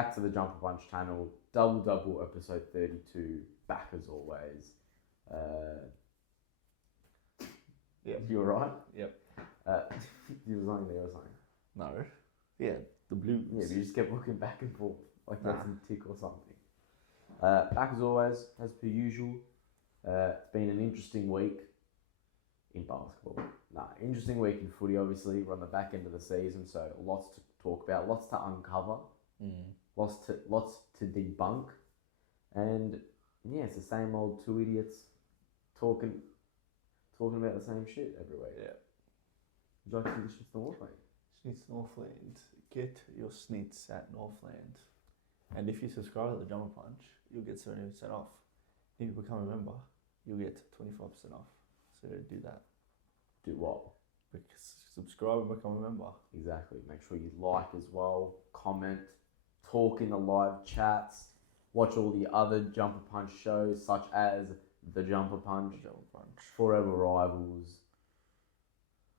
back to the Jumper Punch channel. Double episode 32. Back as always. Yep. You alright? Yep. You were something there or something? No. Yeah, the Blues. Yeah, but you just kept looking back and forth like you had some tick or something. Back as always, as per usual. It's been an interesting week in basketball. Interesting week in footy, obviously. We're on the back end of the season, so lots to talk about, lots to uncover, lots to debunk. And yeah, it's the same old two idiots talking about the same shit every week. Yeah. Would you like to do the shits Northland? Snits Northland. Get your snits at Northland. And if you subscribe to the Jumper Punch, you'll get 70% off. If you become a member, you'll get 25% off. So do that. Do what? Subscribe and become a member. Exactly. Make sure you like as well, comment, talk in the live chats, watch all the other Jumper Punch shows such as The Jumper Punch, Forever Rivals,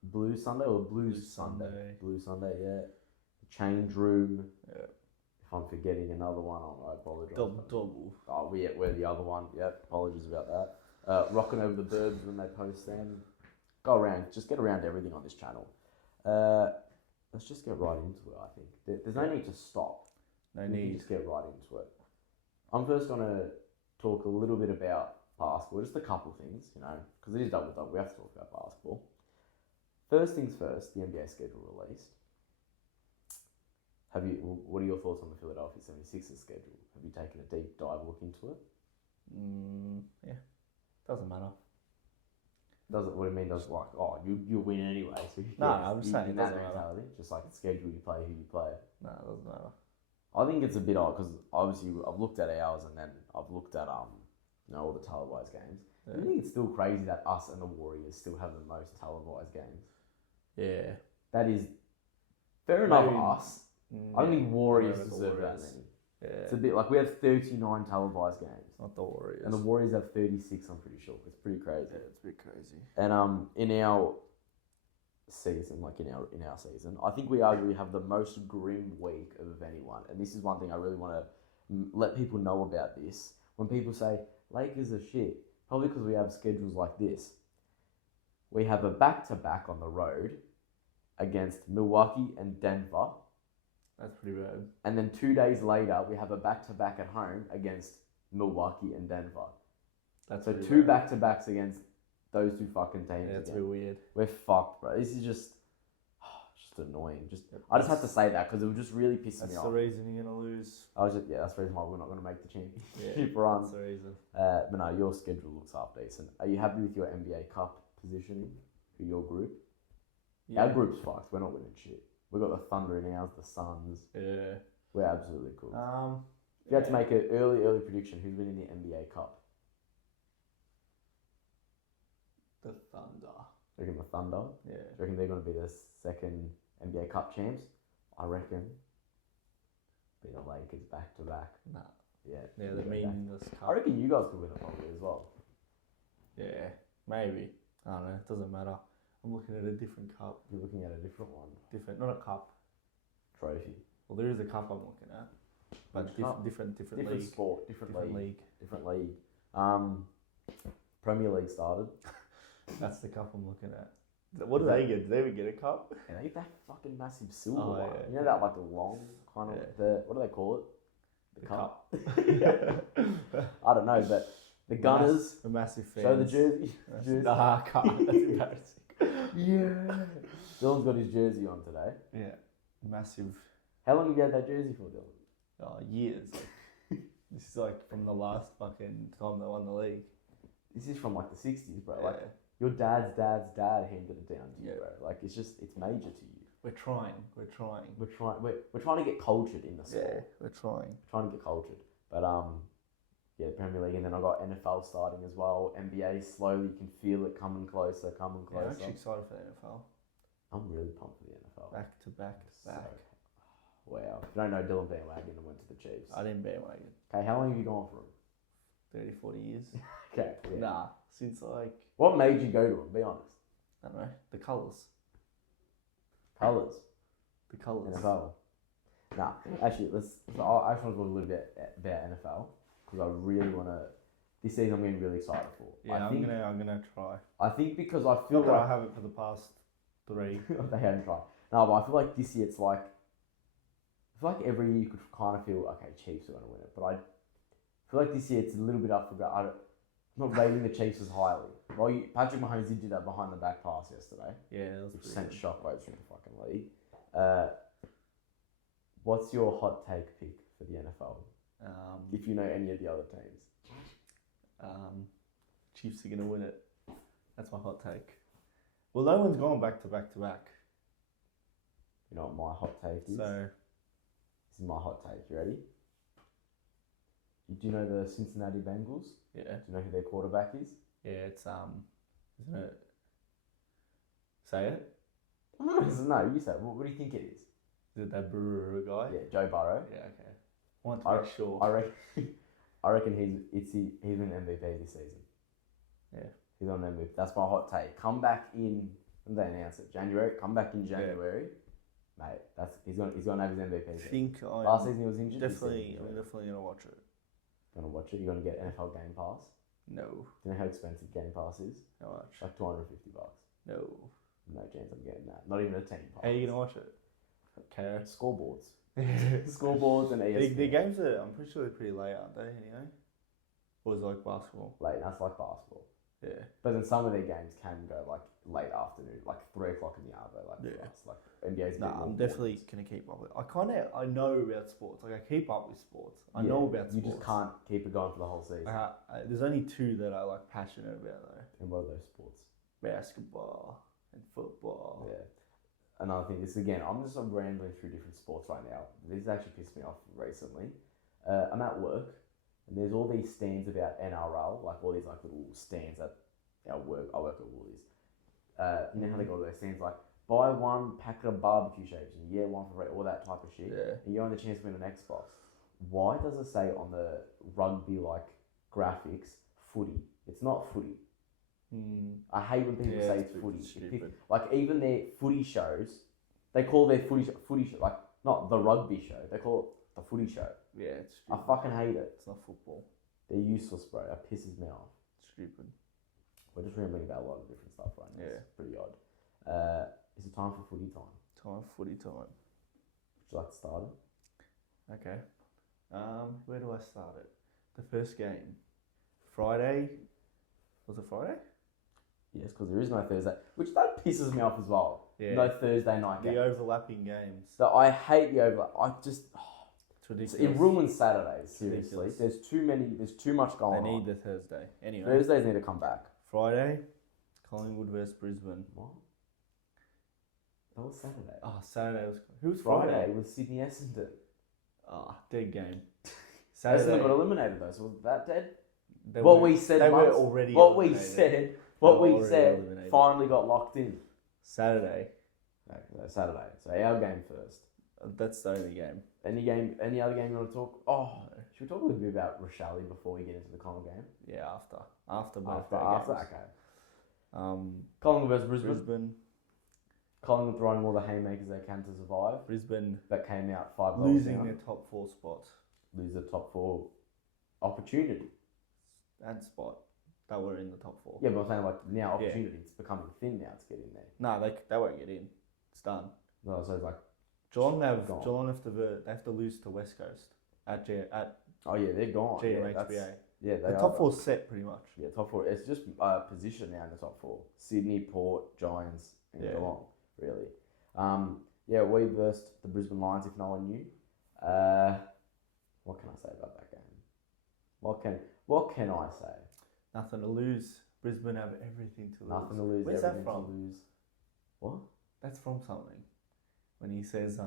Blue Sunday or Blues Sunday? Blue Sunday, yeah. The Change Room. Yeah. If I'm forgetting another one, I apologise. Double. Oh, we're the other one. Yep, apologies about that. Rocking over the Burbs when they post them. Go around, just get around everything on this channel. Let's just get right into it, I think. There's no need to stop. No We need. can just get right into it. I'm first going to talk a little bit about basketball, just a couple things, because it is double. We have to talk about basketball. First things first, the NBA schedule released. What are your thoughts on the Philadelphia 76ers schedule? Have you taken a deep dive look into it? Yeah. Doesn't matter. What do you mean? You win anyway. So No, I'm just saying it doesn't matter. Mentality, just like the schedule, you play who you play. No, it doesn't matter. I think it's a bit odd because obviously I've looked at ours and then I've looked at all the televised games. Yeah. I think it's still crazy that us and the Warriors still have the most televised games. Yeah. That is fair enough. Maybe, Us. I don't think Warriors deserve that Warriors. many. Yeah. It's a bit like we have 39 televised games. Not the Warriors. And the Warriors have 36, I'm pretty sure. It's pretty crazy. Yeah, it's a bit crazy. And in our season, I think we arguably have the most grim week of anyone. And this is one thing I really want to let people know about this. When people say, Lakers are shit, probably because we have schedules like this. We have a back-to-back on the road against Milwaukee and Denver. That's pretty bad. And then 2 days later, we have a back-to-back at home against Milwaukee and Denver. That's so pretty two bad. back-to-backs against those two fucking teams. Yeah, it's a again. bit weird. We're fucked, bro. This is just annoying. I just had to say that because it was just really pissing me off. That's the reason you're going to lose. That's the reason why we're not going to make the championship Yeah, run. that's the reason. But no, your schedule looks half decent. Are you happy with your NBA Cup positioning for your group? Yeah. Our group's fucked. We're not winning shit. We've got the Thunder in ours, the Suns. Yeah. We're absolutely cool. If you yeah. had to make an early prediction, who's winning the NBA Cup? The Thunder. Do you reckon the Thunder? Yeah. Do you reckon they're going to be the second NBA Cup champs? I reckon. Be the Lakers back to back. Nah. Yeah. Yeah, the meaningless cup. I reckon you guys could win it probably as well. Yeah, maybe. I don't know. It doesn't matter. I'm looking at a different cup. You're looking at a different one. Not a cup. Trophy. Well, there is a cup I'm looking at. But different league. Sport, different league. Different league. Premier League started. That's the cup I'm looking at. What do they get? Do they even get a cup? And they get that fucking massive silver one. Yeah. You know that like long kind of what do they call it? The cup. I don't know, but the Gunners. The massive fans. Show the jersey. Nah, cup. That's embarrassing. Yeah. Dylan's got his jersey on today. Yeah. Massive. How long have you had that jersey for, Dylan? Oh, years. This is like from the last fucking time they won the league. This is from like the 60s, bro. Yeah. Like your dad's dad handed it down to you, bro. Like it's major to you. We're trying. We're trying to get cultured in the sport. Yeah, we're trying. Trying to get cultured. But yeah, Premier League, and then I got NFL starting as well. NBA slowly, you can feel it coming closer. Yeah, I'm actually excited for the NFL. I'm really pumped for the NFL. Back to back. Wow. If you don't know, Dylan bandwagon and went to the Chiefs. I didn't bandwagon. Okay, how long have you gone for them? 30, 40 years. Okay. Yeah. Nah, since like... What made you go to them? Be honest. I don't know. The colours. Colours. The colours. NFL. Nah, actually, I just want to talk a little bit about NFL because I really want to. This season, I'm getting really excited for. Yeah, I'm gonna try. I think because I feel Not that like I haven't for the past 3. they haven't tried. No, but I feel like this year it's like. I feel like every year you could kind of feel okay, Chiefs are going to win it, but I feel like this year it's a little bit up for grabs. I'm not rating the Chiefs as highly. Well, Patrick Mahomes did do that behind the back pass yesterday, Yeah, that was which pretty sent good. shockwaves through the fucking league. What's your hot take pick for the NFL? If you know any of the other teams. Chiefs are gonna win it. That's my hot take. Well, no one's gone back to back to back. You know what my hot take is? So This is my hot take. You ready? Do you know the Cincinnati Bengals? yeah, Do you know who their quarterback is? yeah, it's isn't it? Say it. No, you say it. What do you think it is? Is it that Brewer guy? Yeah, Joe Burrow. Yeah, okay. I want to make sure. I reckon he's an MVP this season. Yeah. He's on MVP. That's my hot take. Come back in. When they announce it? January. Come back in January, mate. He's gonna have his MVP. I think last season he was injured. I'm definitely gonna watch it. Gonna watch it. You're gonna get NFL Game Pass. No. Do you know how expensive Game Pass is? How much? Like $250. No. No chance I'm getting that. Not even a team pass. How are you gonna watch it? Okay. Scoreboards. Scoreboards and ESPN. The games are, I'm pretty sure they're pretty late, aren't they? Anyway. Or is it like basketball? Late. That's like basketball. Yeah. But then some of their games can go like late afternoon, like 3 o'clock in the hour. Like for us, like NBA's. I'm definitely gonna keep up with it. I know about sports. Like I keep up with sports. I know about sports. You just can't keep it going for the whole season. There's only 2 that I like passionate about though. And what are those sports? Basketball and football. Yeah. Another thing, this again, I'm just rambling through different sports right now. This actually pissed me off recently. I'm at work, and there's all these stands about NRL, like all these like little stands at our work. I work at Woolies. You know how they got all those stands like buy 1 packet of barbecue shapes and you get 1 for free, all that type of shit. Yeah. And you own the chance to win an Xbox. Why does it say on the rugby like graphics footy? It's not footy. I hate when people say it's footy. Like even their footy shows, they call their footy show, like not the rugby show. They call it the footy show. Yeah, it's I stupid. fucking hate it. It's not football. They're useless, bro. That pisses me off. Stupid. We're just rambling about a lot of different stuff right now. Yeah. It's pretty odd. Is it time for footy time? Footy time. Would you like to start it? Okay. Where do I start it? The first game. Friday. Was it Friday? Yes, because there is no Thursday, which that pisses me off as well. Yeah. No Thursday night game. The overlapping games. So I hate the overlap. It's ridiculous. It ruins Saturdays. Seriously, Ridiculous. There's too much going on. They need the Thursday. Anyway. Thursdays need to come back. Friday. Collingwood versus Brisbane. What? That was Saturday. Oh, Saturday was. Who was Friday Friday? was Sydney Essendon. Oh, dead game. Saturday got eliminated though. So was that dead? They What were- we said. They were months- already. What we eliminated. said. They What were we already said eliminated. finally got locked in. Saturday. No, Saturday. So our game first. That's the only game. Any other game you want to talk? Oh, should we talk a little bit about Rochelle before we get into the Collingwood game? Yeah, after both After, games. okay. Collingwood versus Brisbane. Brisbane. Collingwood throwing all the haymakers they can to survive. Brisbane That came out 5 goals losing down. their top 4 spot Lose the top 4 opportunity. and spot that were in the top 4. Yeah, but I'm saying like now opportunity. It's becoming thin now to get in there. No, they won't get in. It's done. No, so it's like Geelong gone. they have to lose to West Coast at oh yeah, they're gone. GMHBA. Yeah, they The are. top 4's set pretty much. Yeah, top 4. It's just position now in the top 4. Sydney, Port, Giants, and Yeah. Geelong. Really. Yeah, we versed the Brisbane Lions. If no one knew. What can I say about that game? What can I say? Nothing to lose. Brisbane have everything to lose. Nothing to lose. Where's that everything from? to lose. What? That's from something. When he says, I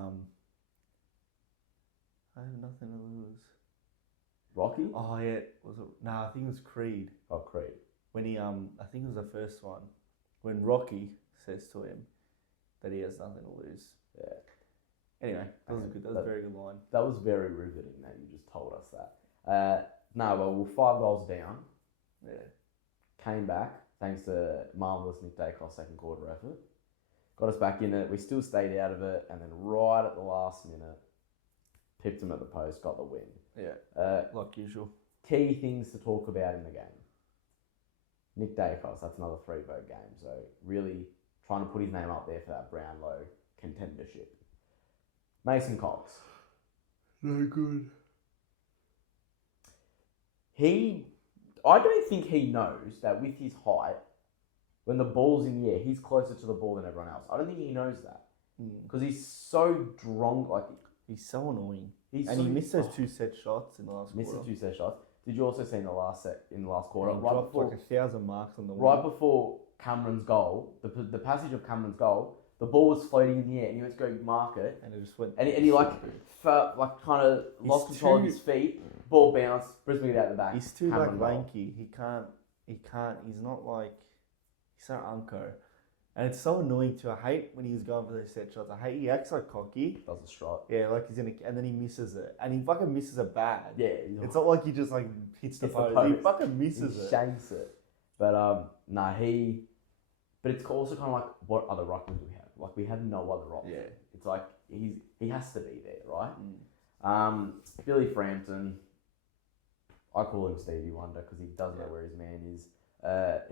have nothing to lose. Rocky? Oh yeah, was it? No, I think it was Creed. Oh, Creed. When he I think it was the first one. When Rocky says to him that he has nothing to lose. Yeah. Anyway, that was a very good line. That was very riveting that you just told us that. No, well, we're 5 goals down. Yeah. Came back thanks to marvellous Nick Dacos' second quarter effort. Got us back in it. We still stayed out of it, and then right at the last minute, pipped him at the post, got the win. Yeah, like usual. Key things to talk about in the game. Nick Dacos, that's another 3-vote game. So really trying to put his name up there for that Brownlow contendership. Mason Cox. No good. I don't think he knows that with his height, when the ball's in the air, he's closer to the ball than everyone else. I don't think he knows that. Because he's so drunk. Like, he's so annoying. He missed those 2 set shots in the last quarter. Missed the 2 set shots. Did you also see in the last quarter? He dropped like 1,000 marks on the right before Cameron's goal, the passage of Cameron's goal, the ball was floating in the air and he went to go mark it. And it just went... And he kind of lost control of his feet, ball bounced, Brisbane get out the back. He's too lanky. He can't, he's not like, he's not Unco. And it's so annoying too. I hate when he's going for those set shots. He acts like cocky. Does a strut. Yeah, like he's and then he misses it. And he fucking misses it bad. Yeah. It's not like he just like hits the post. He fucking misses it. He shanks it. But, but it's also kind of like, what other ruckmen do we have? Like, we have no other option. Yeah. It's like, he has to be there, right? Billy Frampton, I call him Stevie Wonder because he doesn't know where his man is.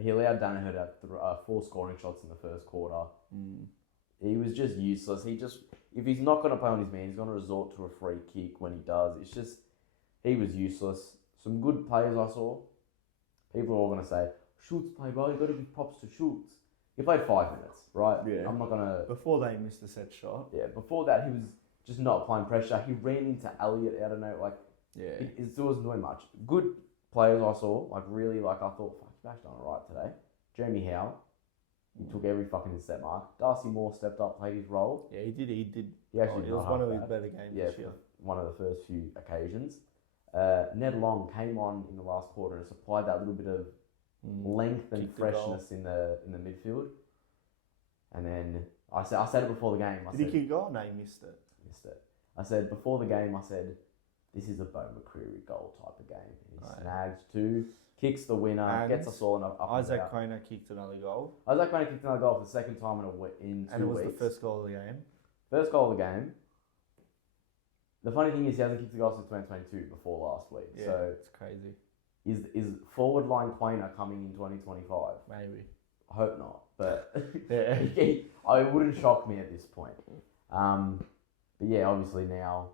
He allowed Danaher to have 4 scoring shots in the first quarter. He was just useless. If he's not going to play on his man, he's going to resort to a free kick when he does. It's just, he was useless. Some good players I saw. People are all going to say, Schultz played well, you've got to give props to Schultz. He played 5 minutes, right? Yeah. I'm not going to... Before they missed the set shot. Yeah, before that, he was just not applying pressure. He ran into Elliott out of nowhere. Like, it still wasn't doing much. Good players I saw, like, really, like, I thought, fuck, he's actually done all right today. Jeremy Howe, he took every fucking step mark. Darcy Moore stepped up, played his role. Yeah, he did. He actually it was one of his better games this year. One of the first few occasions. Ned Long came on in the last quarter and supplied that little bit of length and freshness in the midfield. And then I said it before the game. Did he kick a goal? No, he missed it. I said before the game, this is a Bo McCreary goal type of game. He snags 2, kicks the winner, and gets us all up. Isaac Quainer kicked another goal. Isaac Quainer kicked another goal for the second time in 2 weeks. And it was the first goal of the game. First goal of the game. The funny thing is he hasn't kicked a goal since 2022 before last week. Yeah, so it's crazy. Is forward line Quainer coming in 2025? Maybe. I hope not, but yeah. it wouldn't shock me at this point. But yeah, obviously now,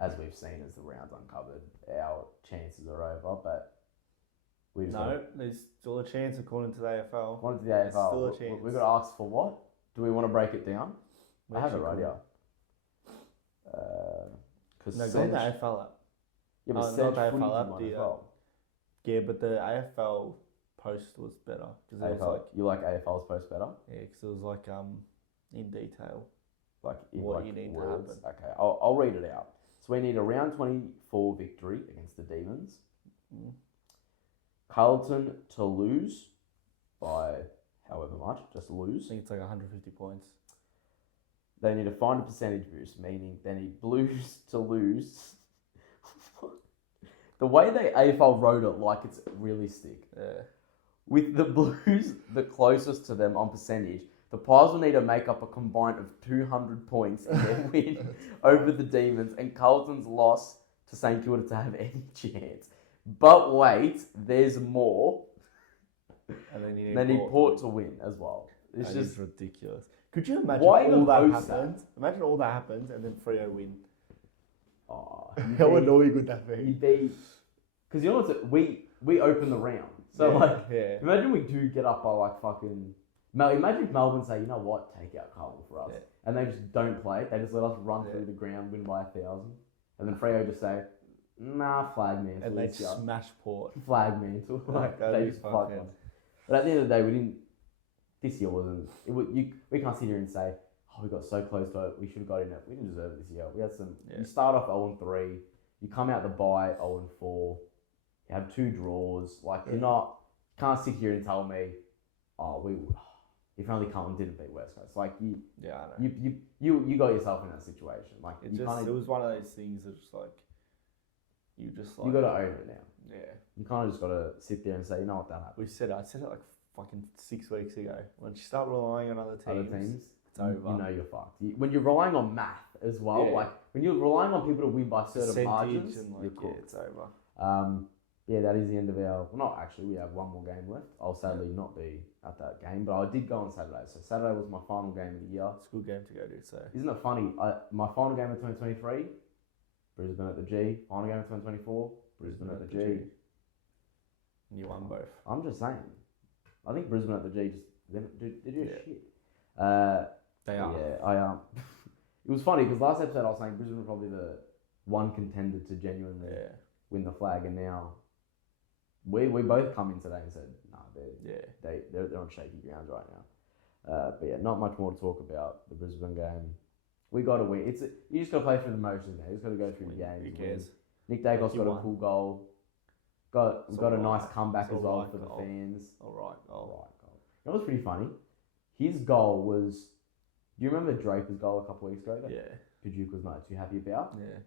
as we've seen as the round's uncovered, our chances are over, but there's still a chance according to the AFL. According to the AFL, still a chance. We've got to ask for what? Do we want to break it down? I have it right here. Go on the AFL app. Yeah, but not the AFL app. Yeah, but the AFL post was better. You like AFL's post better? Yeah, because it was like in detail. Like what you need words. to happen. Okay, I'll read it out. So we need a round 24 victory against the Demons. Carlton to lose by however much, just lose. I think it's like 150 points. They need to find a percentage boost, meaning they need Blues to lose. The way they AFL wrote it, like it's realistic. Yeah. With the Blues the closest to them on percentage, the Pies will need to make up a combined of 200 points in their win over the Demons and Carlton's loss to St Kilda to have any chance. But wait, there's more. And they need Port to win as well. It's just ridiculous. Could you imagine all that happens? Imagine all that happens and then Freo win. Oh, how annoying would that be? Because you know what? We open the round. So imagine we do get up by like fucking. Imagine if Melbourne say, you know what, take out Carlton for us, and they just don't play. They just let us run through the ground, win by 1,000, and then Freo just say, nah, flag man. And they smash Port. Flag man. Like they just fuck us. But at the end of the day, we didn't. This year wasn't. We can't sit here and say, oh, we got so close to it. We should have got in it. We didn't deserve it this year. We had some. Yeah. You start off 0-3. You come out the bye 0-4. You have 2 draws. Like you're not. Can't sit here and tell me, oh, if only Carlton didn't beat West Coast. Like you. Yeah, I know. You got yourself in that situation. Like it was one of those things that just like. You got to own it now. Yeah. You kind of just got to sit there and say, you know what, that happened. I said it like fucking 6 weeks ago. Once you start relying on other teams, it's over. You know you're fucked. When you're relying on math as well, like when you're relying on people to win by certain Percentage margins, and you're yeah, cooked. it's over. Yeah, that is the end of our. Well, not actually. We have one more game left. I'll sadly not be at that game, but I did go on Saturday. So Saturday was my final game of the year. It's a good game to go to. So isn't it funny? My final game of 2023, Brisbane at the G. Final game of 2024, Brisbane at the G. And you won both. I'm just saying. I think Brisbane at the G just they do shit. They are. Yeah, it was funny because last episode I was saying Brisbane were probably the one contender to genuinely win the flag, and now we both come in today and said, no, they're on shaky grounds right now. But yeah, not much more to talk about the Brisbane game. We got to win. You just got to play through the motions now. You just got to go through the game. Who cares? Nick Dacos got a cool goal. Got a nice comeback as well for the fans. All right, goal. It was pretty funny. His goal was. Do you remember Draper's goal a couple of weeks ago? Yeah. Paduke was not too happy about. Yeah.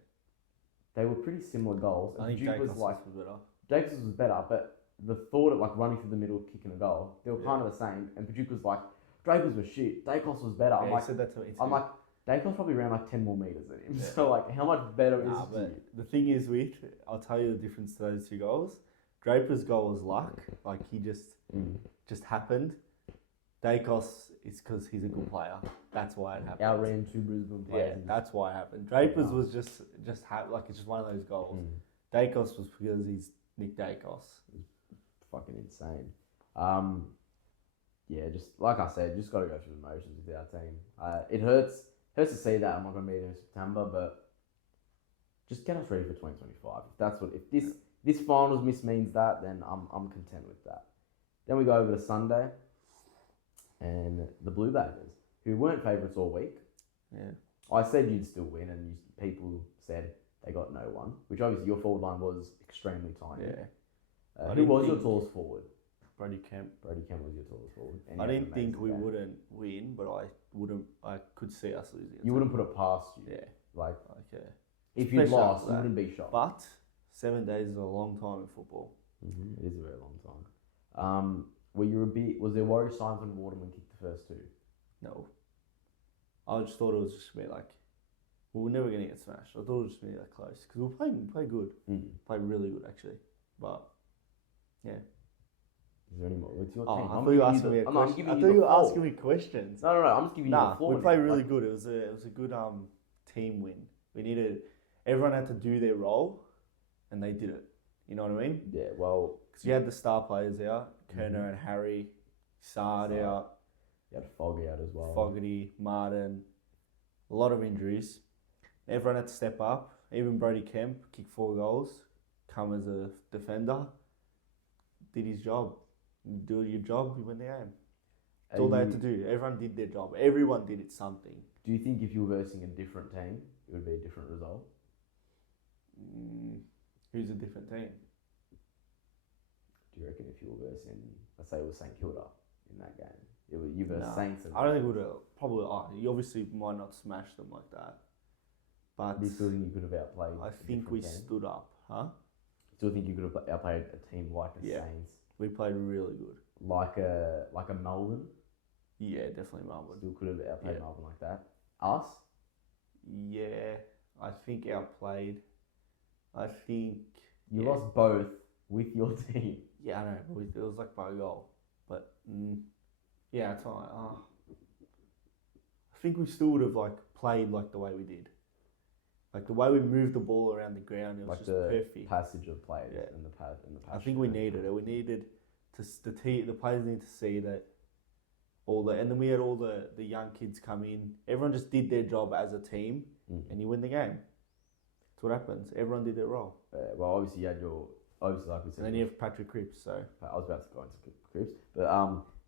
They were pretty similar goals. I think Paduke Dacos was like better. Dacos was better, but the thought of like running through the middle, kicking a goal, they were kind of the same. And Paduke was like, Draper's was shit. Dacos was better. Yeah, he said that to me too. I'm like, Dacos probably ran like 10 more meters than him. Yeah. So like, how much better is it? The thing is, I'll tell you the difference to those two goals. Draper's goal was luck, like he just happened. Dacos is because he's a good player. That's why it happened. Outran two Brisbane players. Yeah, that's why it happened. Draper's was just like it's just one of those goals. Dacos was because he's Nick Dacos. Fucking insane. Yeah, just like I said, just got to go through the motions with our team. It hurts to see that I'm not going to be there in September, but just get us ready for 2025. If this finals miss means that, then I'm content with that. Then we go over to Sunday, and the Blue Bagers, who weren't favourites all week. Yeah. I said you'd still win, and people said they got no one, which obviously your forward line was extremely tiny. Yeah. Who was your tallest forward? Brody Kemp. Brody Kemp was your tallest forward. I didn't think we wouldn't win, but I could see us losing. You wouldn't put it past you. Yeah. Like if you lost, you wouldn't be shocked. But 7 days is a long time in football. Mm-hmm. It is a very long time. Was there worry signs when Waterman kicked the first two? No. I just thought it was just be like, we were never going to get smashed. I thought it was just be that close because we played good, played really good actually. But yeah. Is there any more? It's your team. I thought you were asking me a question. I thought you were asking me questions. No. I'm just giving you the floor. We played really good. It was a good team win. Everyone had to do their role, and they did it. You know what I mean? Yeah. Well, because you had the star players out, Kerner and Harry, Sard out. You had Fogg out as well. Fogarty, Martin, a lot of injuries. Everyone had to step up. Even Brody Kemp kicked 4 goals, come as a defender, did his job. You do your job, you win the game. That's all they had to do. Everyone did their job. Everyone did it something. Do you think if you were versing a different team, it would be a different result? Who's a different team? Do you reckon if you were versing, let's say it was St Kilda in that game, you versus Saints? I don't think it would have. Probably, you obviously might not smash them like that. But do you still think you could have outplayed? I think we stood up, huh? Still think you could have outplayed a team like the Saints? We played really good. Like a Melbourne? Yeah, definitely Melbourne. Still could have outplayed Melbourne like that. Us? Yeah, I think outplayed. I think you lost both with your team. Yeah, I know. It was like by a goal, but yeah, it's fine. I think we still would have played like the way we did. Like the way we moved the ball around the ground, it was just perfect. Passage of players and the passage. I think we needed it. We needed the players need to see that and then we had all the young kids come in. Everyone just did their job as a team, and you win the game. That's what happens. Everyone did their role. Well, obviously you had like we said. And then you have Patrick Cripps. So I was about to go into Cripps, but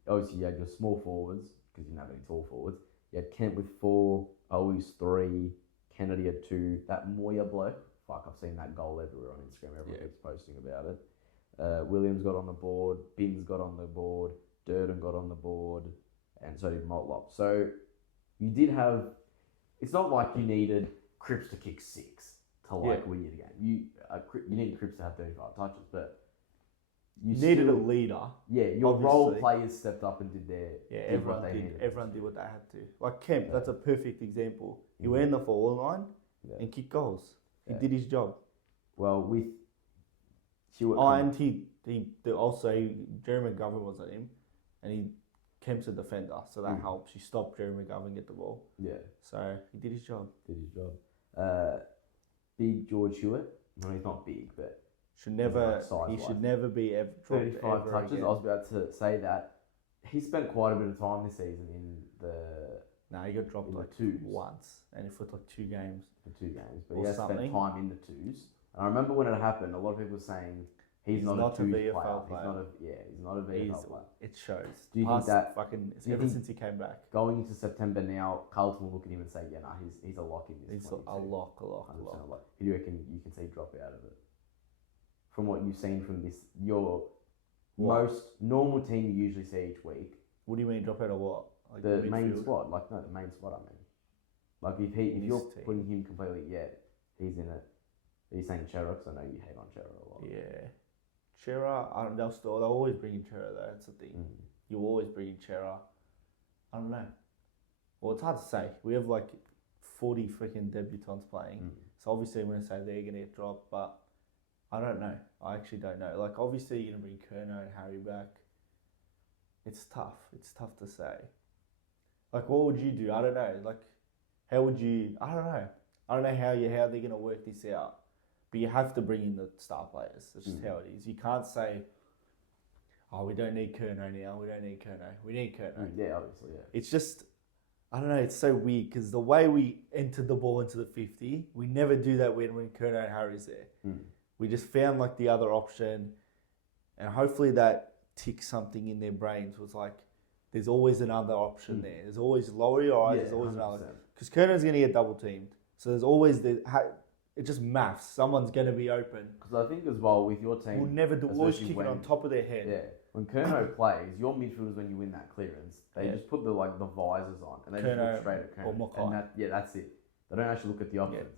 obviously you had your small forwards because you didn't have any tall forwards. You had Kent with 4, Owies 3. Kennedy had 2. That Moya bloke, fuck, I've seen that goal everywhere on Instagram. Everyone keeps posting about it. Williams got on the board. Binns got on the board. Durden got on the board. And so did Motlop. So you did have... It's not like you needed Cripps to kick 6 to win you the game. You needed Cripps to have 35 touches, but... You needed a leader. Yeah, your role players stepped up and did their... Yeah, everyone did what they had to. Like Kemp, that's a perfect example. He went in the forward line and kick goals. He Yeah. did his job. Well, with Hewitt. And Jerry McGovern was at him, and he Kemp's a defender, so that helps. He stopped Jerry McGovern get the ball. Yeah. So he did his job. Big George Hewitt. No, he's not big, but he should never be 35 touches. Again. I was about to say that. He spent quite a bit of time this season in the. No, he got dropped like twos once, and he put like 2 games. For 2 games, but he has spent time in the twos. And I remember when it happened, a lot of people were saying he's not a twos player. He's not a VFL player. It shows. Do you think that since he came back? Going into September now, Carlton will look at him and say, yeah, nah, he's a lock in this. He's a lock. Who do you reckon you can see drop out of it? From what you've seen from this, most normal team you usually see each week. What do you mean drop out of what? Like the main squad, the main squad. I mean, like if you're putting him completely, he's in it. Are you saying Chera? Because I know you hate on Chera a lot. Yeah, Chera. They'll always bring in Chera though. That's the thing. You always bring in Chera. I don't know. Well, it's hard to say. We have like 40 freaking debutants playing, so obviously I'm gonna say they're gonna get dropped, but I don't know. I actually don't know. Like obviously you're gonna bring Kerno and Harry back. It's tough. It's tough to say. Like, what would you do? I don't know. Like, how would you? I don't know. I don't know how they're gonna work this out. But you have to bring in the star players. That's just how it is. You can't say, "Oh, we don't need Kerno now. We don't need Kerno. We need Kerno." Yeah, obviously, yeah. It's just, I don't know. It's so weird because the way we entered the ball into the 50, we never do that when Kerno and Harry's there. We just found like the other option, and hopefully that ticks something in their brains. Was like, there's always another option there. There's always lower your eyes. There's always 100%. Another. Because Kerno's going to get double teamed. So there's always it's just maths. Someone's going to be open. Because I think as well with your team, we'll never do. Always kick it on top of their head. Yeah. When Kerno plays, your midfielders when you win that clearance, they just put the visors on and they just look straight at Kerno. And that's it. They don't actually look at the options.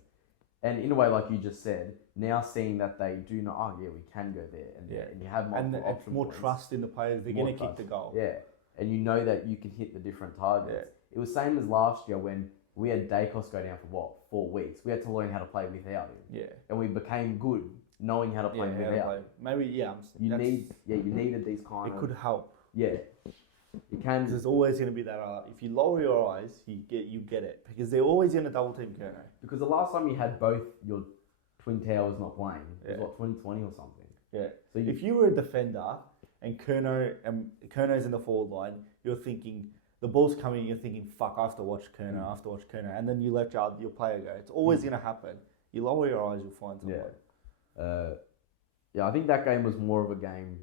Yeah. And in a way, like you just said, now seeing that they do know, we can go there, and you have multiple options. And it's more trust in the players. They're going to kick the goal. Yeah. And you know that you can hit the different targets. Yeah. It was same as last year when we had Dacos go down for 4 weeks. We had to learn how to play without him. Yeah. And we became good knowing how to play without him. Maybe you needed these kind of. It could help. Yeah. You can. There's always going to be that. If you lower your eyes, you get it because they're always going to double team Kerno. Because the last time you had both your twin towers not playing was 2020 or something. Yeah. So if you were a defender and Kerno's in the forward line, you're thinking the ball's coming. You're thinking, "Fuck! I have to watch Kerno. I have to watch Kerno," and then you let your player go. It's always going to happen. You lower your eyes, you'll find someone. I think that game was more of a game.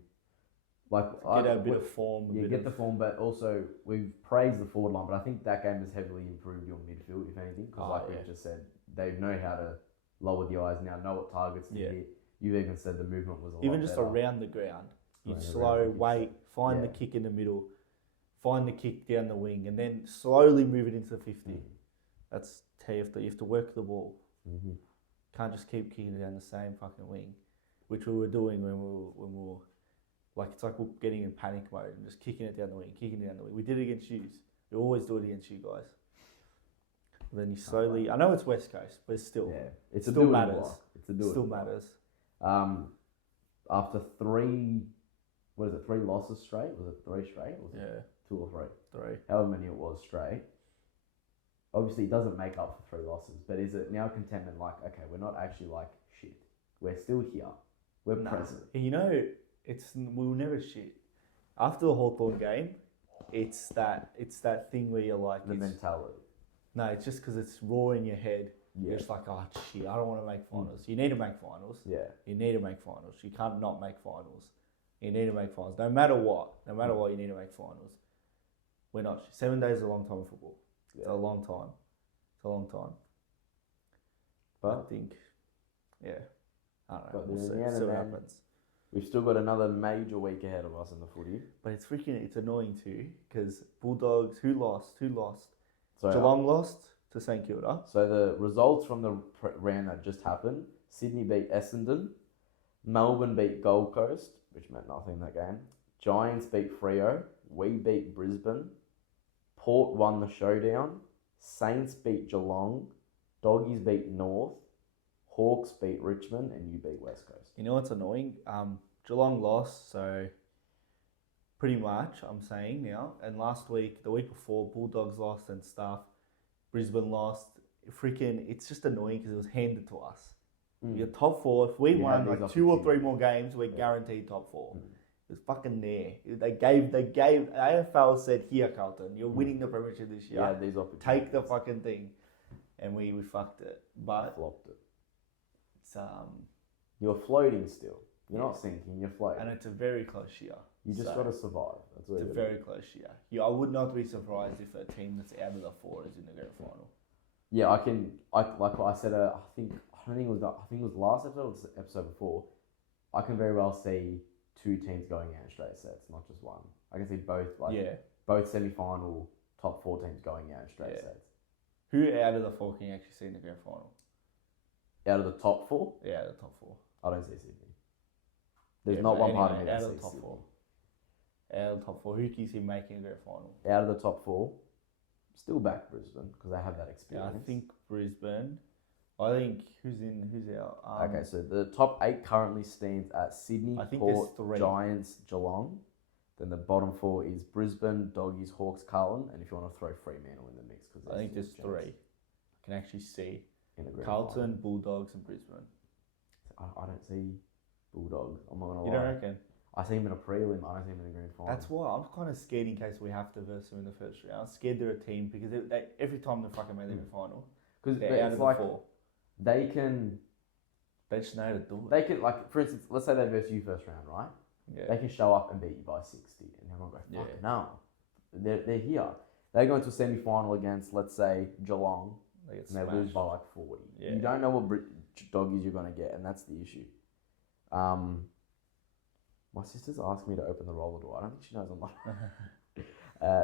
Like get a bit of form. Get the form, but also we've praised the forward line, but I think that game has heavily improved your midfield, if anything, because we've just said, they know how to lower the eyes now, know what targets to hit. You've even said the movement was a lot even just better. Around the ground. You slow, wait, find the kick in the middle, find the kick down the wing, and then slowly move it into the 50. That's how you have to work the ball. Can't just keep kicking it down the same fucking wing, which we were doing when we were like, it's like we're getting in panic mode and just kicking it down the wing. We did it against you. We always do it against you guys. And then you slowly, I know it's West Coast, but still, it still matters. It still matters. After 3 losses straight? Was it 3 straight? Was it 2 or 3? 3. However many it was straight. Obviously, it doesn't make up for 3 losses, but is it now contentment like, okay, we're not actually like shit. We're still here. We're present. You know, we will never shit. After the Hawthorn game, it's that thing where you're like... The mentality. No, it's just because it's raw in your head. You're just like, oh shit, I don't want to make finals. You need to make finals. Yeah. You need to make finals. You can't not make finals. You need to make finals. No matter what, you need to make finals. We're not. 7 days is a long time in football. It's a long time. But I think, I don't know. We'll see what happens. We've still got another major week ahead of us in the footy. But it's annoying too, because Bulldogs, who lost? So, Geelong lost to St Kilda. So the results from the round that just happened: Sydney beat Essendon, Melbourne beat Gold Coast, which meant nothing in that game. Giants beat Freo, we beat Brisbane, Port won the showdown, Saints beat Geelong, Doggies beat North, Hawks beat Richmond, and you beat West Coast. You know what's annoying? Geelong lost, so pretty much I'm saying now. And last week, the week before, Bulldogs lost and stuff. Brisbane lost. Freaking, it's just annoying because it was handed to us. You're top four. If we won like 2 or 3 more games, we're guaranteed top four. It was fucking there. They gave. AFL said, "Here, Carlton, you're winning the premiership this year. Yeah, these opportunities. Take the fucking thing," and we fucked it. But flopped it. it's You're floating still. You're not sinking. You're floating. and it's a very close year. You just got to survive. That's what It's a very close year. Yeah, I would not be surprised if a team that's out of the 4 is in the grand final. Yeah, I like I said. I think it was last episode or the episode before. I can very well see 2 teams going out straight sets, not just one. I can see both both semi-final top 4 teams going out straight sets. Who out of the 4 can you actually see in the grand final? Out of the top 4? Yeah, out of the top 4. I don't see Sydney. There's not one part of me that out sees of the top Sydney. 4. Out of the top 4, who can you see making a grand final? Out of the top 4, still back Brisbane because they have that Yeah, experience. I think Brisbane. I think who's out? Okay, so the top 8 currently stands at Sydney, I think Port, there's 3. Giants, Geelong. Then the bottom 4 is Brisbane, Doggies, Hawks, Carlton, and if you want to throw Fremantle in the mix, because I think there's 3. I can actually see in the grand Carlton, final. Bulldogs, and Brisbane. I don't see Bulldogs. I'm not gonna You lie. don't reckon? I see him in a prelim. I don't see him in a grand final. That's why I'm kind of scared in case we have to verse them in the first round. I'm scared they're a team because every time they fucking make the grand final, because they're out it's of like the 4. they can. They just know how to do it. They can, like, for instance, let's say they verse you first round, right? Yeah. They can show up and beat you by 60, and everyone go, fucking no. They're here. They go into a semi-final against, let's say, Geelong, They get and they smashed. lose by like 40. Yeah. You don't know what doggies you're going to get, and that's the issue. My sister's asked me to open the roller door. I don't think she knows I'm not.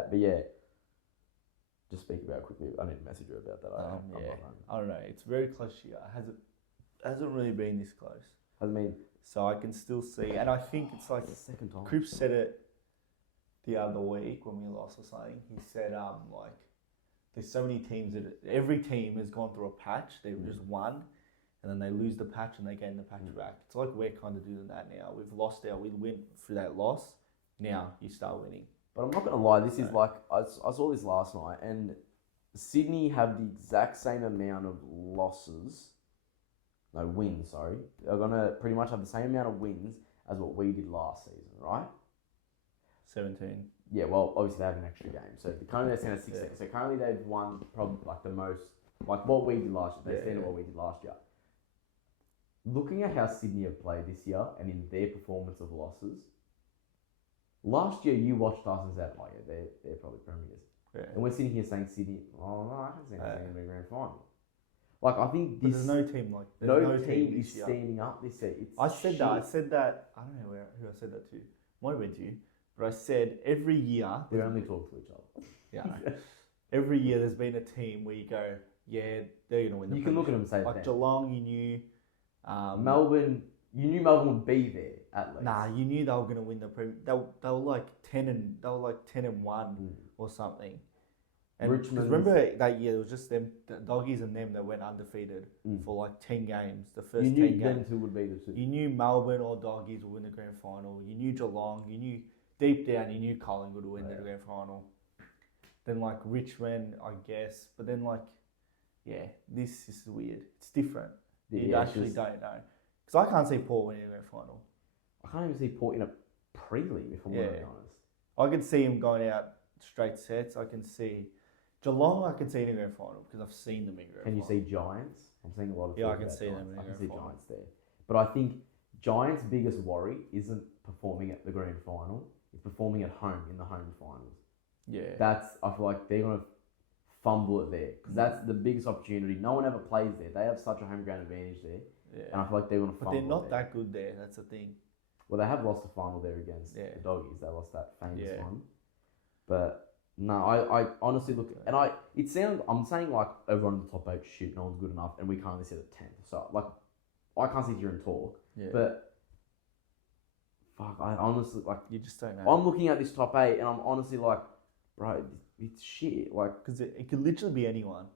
But yeah, just speak about it quickly. I need to message her about that. I don't know. It's very close here. Hasn't really been this close. I mean, so I can still see, and I think it's like the second time. Cripps said it the other week when we lost or something. He said like there's so many teams that every team has gone through a patch. They've just won, and then they lose the patch and they gain the patch back. It's like we're kind of doing that now. We went through that loss. Now you start winning. But I'm not going to lie, this is like, I saw this last night, and Sydney have the exact same amount of wins, sorry. They're going to pretty much have the same amount of wins as what we did last season, right? 17. Yeah, well, obviously they have an extra game. So currently they're standing at 16. So currently they've won probably like the most, like what we did last year. They stand at what we did last year. Looking at how Sydney have played this year and in their performance of losses, last year you watched us and said, oh yeah, they're probably premiers. Yeah. And we're sitting here saying Sydney, oh no, I haven't seen them in the grand final. Like, I think But this... there's no team like... No team is standing up this year. I said that... I don't know who I said that to. Might have been to you. But I said every year... We only talk to each other. Yeah. Every year there's been a team where you go, yeah, they're going to win the You can look at them and say like that. Geelong, you knew... Melbourne... You knew Melbourne would be there, at least. Nah, you knew they were going to win the Premier. They were like 10-1 or something. And Richmond. Remember that year, it was just them, the Doggies and them that went undefeated for like 10 games. The first you 10 knew games. them two would be the two. You knew Melbourne or Doggies would win the grand final. You knew Geelong. You knew deep down, you knew Collingwood would win the grand final. Then like Richmond, I guess. But then like, yeah, this is weird. It's different. You actually don't know. Because I can't see Port winning the grand final. I can't even see Port in a prelim, if I'm going to be honest. I can see him going out straight sets. I can see Geelong. I can see in the grand final because I've seen them in grand final. Can you see Giants? I'm seeing a lot of. Yeah, I can see them in the I can grand see final. Giants there, but I think Giants' biggest worry isn't performing at the grand final; it's performing at home in the home finals. Yeah, I feel like they're gonna fumble it there because that's the biggest opportunity. No one ever plays there. They have such a home ground advantage there. Yeah. And I feel like they're going to fumble. But they're not there. that good there. That's the thing. Well, they have lost the final there against the Doggies. They lost that famous one. But no, I honestly look, and I'm saying like everyone in the top 8, shit, no one's good enough, and we can't sit at 10th. So like, I can't sit here and talk. Yeah. But fuck, I honestly like. You just don't know. I'm looking at this top 8, and I'm honestly like, bro, it's shit. Like, because it could literally be anyone.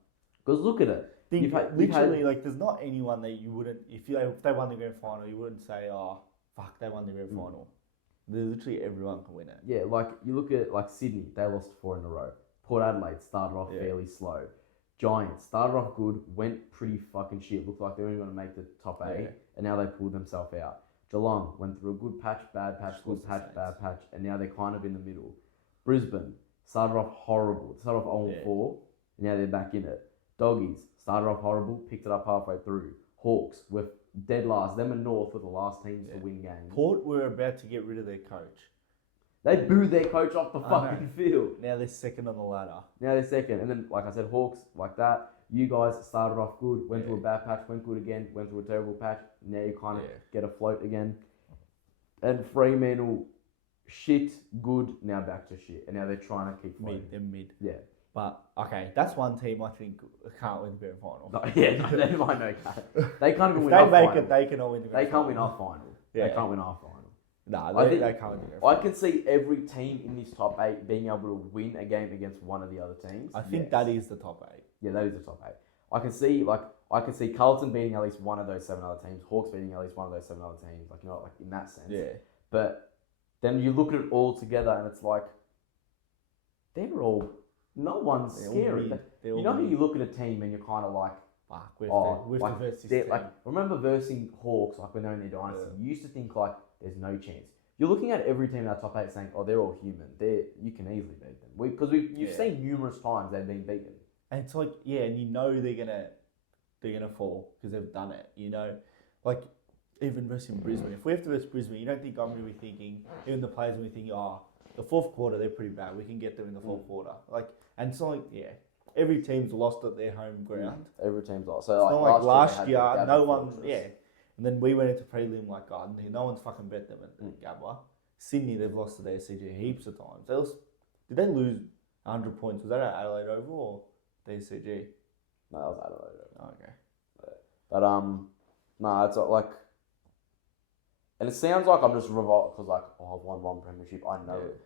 Because look at it. Think literally, like, there's not anyone that you wouldn't, if they won the grand final, you wouldn't say, oh, fuck, they won the grand final. There's literally everyone can win it. Yeah, like you look at like Sydney, they lost 4 in a row. Port Adelaide started off fairly slow. Giants started off good, went pretty fucking shit. Looked like they were going to make the top 8, and now they pulled themselves out. Geelong went through a good patch, bad patch, good patch, bad patch, and now they're kind of in the middle. Brisbane started off horrible. Started off 0-4, and now they're back in it. Doggies started off horrible, picked it up halfway through. Hawks were dead last. Them and North were the last teams to win games. Port were about to get rid of their coach. They booed their coach off the fucking field. Now they're second on the ladder. And then, like I said, Hawks, like that. You guys started off good, went through a bad patch, went good again, went through a terrible patch. Now you kind of get afloat again. And Fremantle, shit, good, now back to shit. And now they're trying to keep floating. They're mid. Yeah. But, okay, that's one team I think can't win the grand final. They might know that. They can't even win our final. They can all win the grand final. They can't win our final. Yeah. They can't win our final. No, they can't win the grand final. I can see every team in this top 8 being able to win a game against one of the other teams. I think that is the top 8. Yeah, that is the top 8. I can see Carlton beating at least one of those 7 other teams, Hawks beating at least one of those 7 other teams, like, you know, like in that sense. Yeah. But then you look at it all together and it's like, no one's scary. You know how you look at a team and you're kind of like, fuck, we've to verse this team. Like, remember versing Hawks, like when they're in their dynasty, you used to think like, there's no chance. You're looking at every team in that top 8 saying, oh, they're all human. You can easily beat them. Because you've seen numerous times they've been beaten. And it's like, and you know they're gonna fall because they've done it. You know, like even versus Brisbane. If we have to versus Brisbane, you don't think I'm gonna be thinking, even the players will be thinking, oh, the fourth quarter they're pretty bad. We can get them in the fourth quarter. Like, and it's not like every team's lost at their home ground. Every team's lost. So it's not like last year, no one. And then we went into prelim like, God, no one's fucking bet them at Gabba. Sydney, they've lost to their CG heaps of times. Did they lose 100 points? Was that at Adelaide Oval or DCG? No, that was Adelaide Oval. Oh, okay. No, it's like, and it sounds like I'm just revolted because like, I've won one premiership. I know it.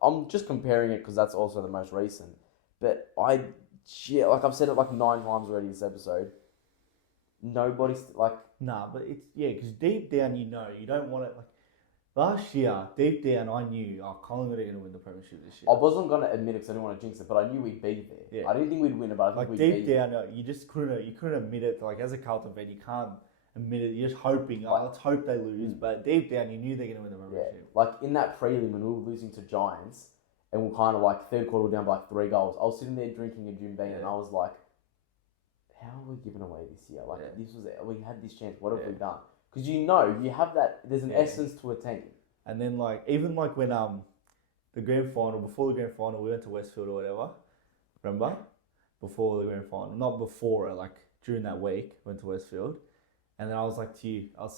I'm just comparing it because that's also the most recent. But like I've said it like 9 times already this episode. Nobody's like. Nah, but it's because deep down you don't want it. Like last year, deep down I knew Collingwood are going to win the premiership this year. I wasn't going to admit it because I didn't want to jinx it, but I knew we'd be there. Yeah. I didn't think we'd win it, but I think we'd be there. Deep down, you just couldn't admit it. Like as a Carlton fan, you can't admit it. You're just hoping. Let's hope they lose. But deep down, you knew they're going to win the premiership. Yeah. Like in that prelim when we were losing to Giants, and we're kind of like third quarter down by like 3 goals. I was sitting there drinking a Jim Beam, and I was like, how are we giving away this year? Like we had this chance. What have we done? Because you have that. There's an essence to a team. And then even when the grand final, before the grand final, we went to Westfield or whatever. Remember? Before the grand final, not before it, like during that week, went to Westfield, and then I was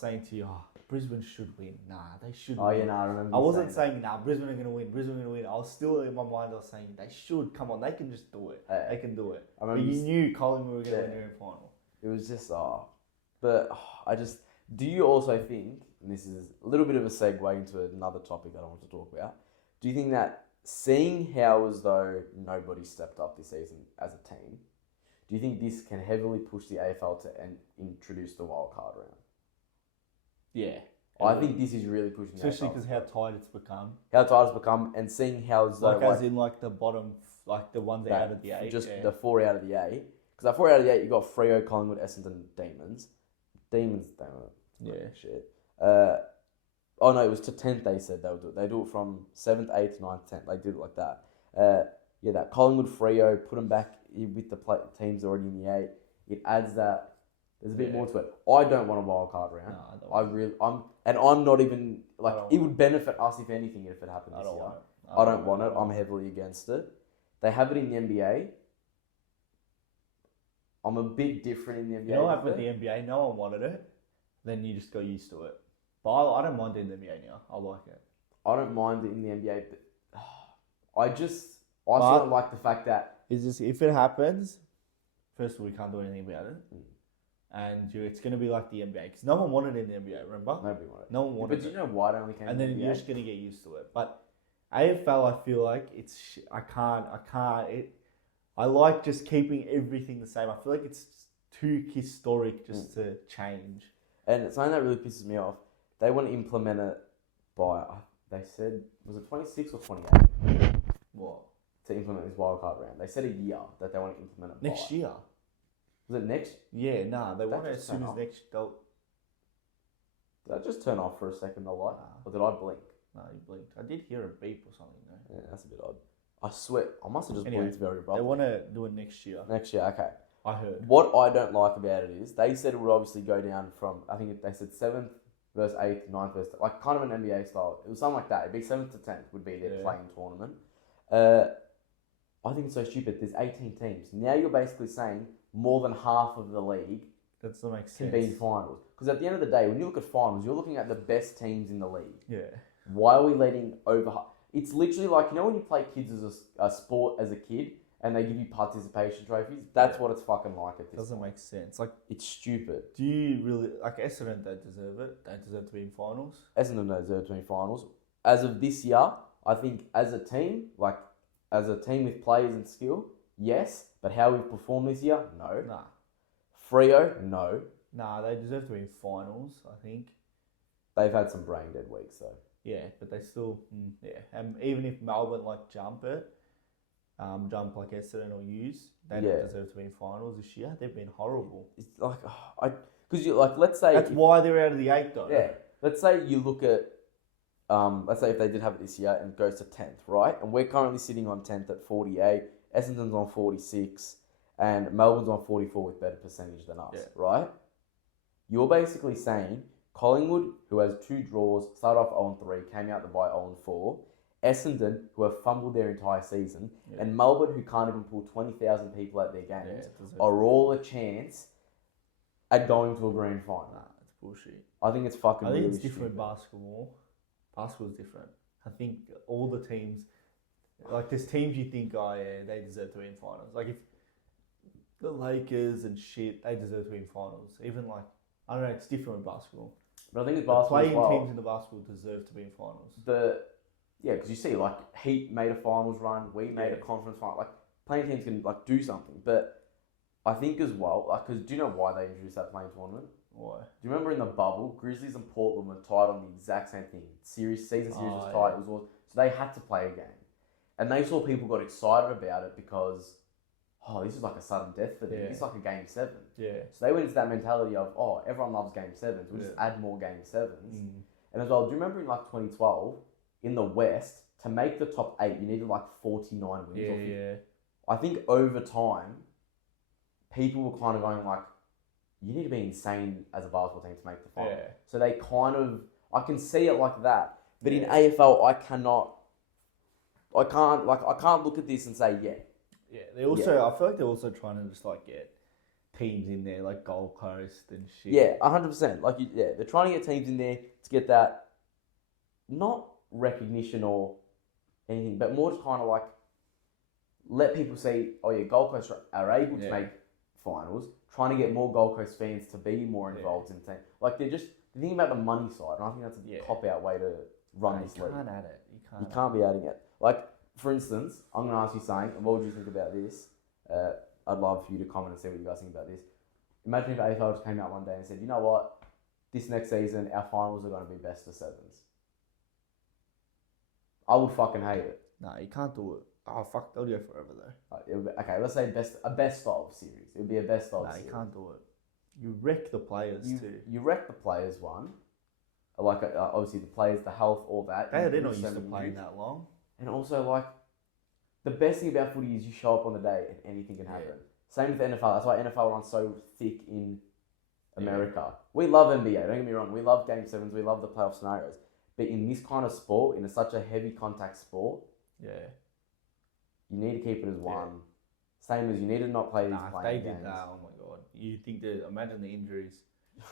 saying to you, Brisbane should win. Nah, they should win. Oh yeah, I remember. I wasn't saying Brisbane are gonna win. Brisbane are gonna win. I was still in my mind. I was saying they should. Come on, they can just do it. They can do it. But you knew Collingwood were gonna win the grand final. It was just Do you also think, and this is a little bit of a segue into another topic that I want to talk about, do you think that seeing how as though nobody stepped up this season as a team, do you think this can heavily push the AFL to introduce the wild card round? Yeah. I think this is really pushing the AFL. Especially because how tight it's become. How tight it's become, and seeing how as though... as in the bottom, like the ones out of the 8. Just the 4 out of the 8. Because that 4 out of the 8, you got Freo, Collingwood, Essendon, Demons. Yeah. Shit. It was to 10th they said they would do it. They do it from 7th, 8th, 9th, 10th. They did it like that. That Collingwood, Freo, put them back with the teams already in the 8. It adds that. There's a bit more to it. I don't want a wild card round. No, I'm not even like it would benefit us if anything if it happened this year. I don't want it. I'm heavily against it. They have it in the NBA. I'm a bit different in the NBA. You know what happened with the NBA? No one wanted it. Then you just got used to it. But I don't mind it in the NBA now. I like it. I don't mind it in the NBA, but I sort of like the fact that if it happens, first of all, we can't do anything about it. And it's going to be like the NBA. Because no one wanted it in the NBA, remember? Nobody wanted it. No one wanted it. But do you know why it only came in the NBA? And then you're just going to get used to it. But AFL, I feel like I I like just keeping everything the same. I feel like it's too historic just to change. And something that really pisses me off, they want to implement it by, they said, was it 26 or 28? What? To implement this wildcard round. They said a year that they want to implement it Next year? Was it next? Yeah, nah, they want it just as soon turn as off. next... Did I just turn off for a second the light? Or did I blink? No, you blinked. I did hear a beep or something though. Yeah, that's a bit odd. I swear, I must have just Anyway, blinked very They abruptly. want to do it next year. Next year, okay. I heard. What I don't like about it is, they said it would obviously go down from, I think they said 7th versus 8th, 9th versus, like kind of an NBA style. It was something like that. It'd be 7th to 10th would be their playing tournament. I think it's so stupid. There's 18 teams. Now you're basically saying more than half of the league That doesn't make sense. can be in finals. Because at the end of the day, when you look at finals, you're looking at the best teams in the league. Yeah. Why are we letting over... It's literally like, you know when you play kids as a sport as a kid and they give you participation trophies? That's what it's fucking like at this Doesn't point. make sense. Like, It's stupid. do you really... Like, Essendon don't deserve it. Don't deserve to be in finals. Essendon don't deserve to be in finals. As of this year, I think as a team, like as a team with players and skill, yes. But how we've performed this year, no. Nah. Freo, no. Nah, they deserve to be in finals, I think. They've had some brain dead weeks though. Yeah, but they still... yeah. And even if Melbourne, like, jump like Essendon or Hughes, they don't deserve to be in finals this year. They've been horrible. It's like, because you like, let's say... That's why they're out of the 8 though. Yeah. Let's say you look at... let's say if they did have it this year and it goes to 10th, right? And we're currently sitting on 10th at 48. Essendon's on 46. And Melbourne's on 44 with better percentage than us, right? You're basically saying Collingwood, who has 2 draws, started off 0-3, came out the bye 0-4. Essendon, who have fumbled their entire season. And Melbourne, who can't even pull 20,000 people at their games, are all a chance at going to a grand final. Nah, it's bullshit. I think it's fucking I think really it's different stupid. in basketball. Basketball's different. I think all the teams, like there's teams you think, oh yeah, they deserve to be in finals. Like if the Lakers and shit, they deserve to be in finals. Even like, I don't know, it's different in basketball. But I think it's The basketball playing as well. teams in the basketball deserve to be in finals. Because you see, like Heat made a finals run, we made a conference final. Like playing teams can like do something, but I think as well, like, because do you know why they introduced that playing tournament? Why? Do you remember in the bubble, Grizzlies and Portland were tied on the exact same thing. Season series was tied. It was all, so they had to play a game, and they saw people got excited about it because, oh, this is like a sudden death for them. It's like a game 7. Yeah. So they went into that mentality of, oh, everyone loves game 7s. We'll just add more game 7s. And as well, do you remember in like 2012 in the West to make the top 8, you needed like 49 wins. Yeah. I think over time, people were kind of going like, you need to be insane as a basketball team to make the final. Yeah. So they kind of, I can see it like that. But in AFL, I can't look at this and say, yeah. Yeah, they also, I feel like they're also trying to just like get teams in there like Gold Coast and shit. Yeah, 100%. Like, they're trying to get teams in there to get that, not recognition or anything, but more just kind of like let people see, oh yeah, Gold Coast are able to make finals, trying to get more Gold Coast fans to be more involved in the team. Like they're thinking about the money side, and I think that's a cop-out way to run this league. You can't add it. You can't be adding it. Like, for instance, I'm going to ask you something, and what would you think about this? I'd love for you to comment and see what you guys think about this. Imagine if AFL just came out one day and said, you know what, this next season, our finals are going to be best of 7s. I would fucking hate it. Nah, you can't do it. Oh, fuck, they'll go forever though. Okay, let's say a best of series. It would be a best of series. You can't do it. You wreck the players too. You wreck the players, one. Like, obviously, the players, the health, all that. They're not used to playing that long. And also, like, the best thing about footy is you show up on the day and anything can happen. Same with the NFL. That's why NFL runs so thick in America. We love NBA, don't get me wrong. We love Game 7s. We love the playoff scenarios. But in this kind of sport, in such a heavy contact sport, you need to keep it as one. Same as you need to not play these playing games. If they did that, oh my God. You think that, imagine the injuries.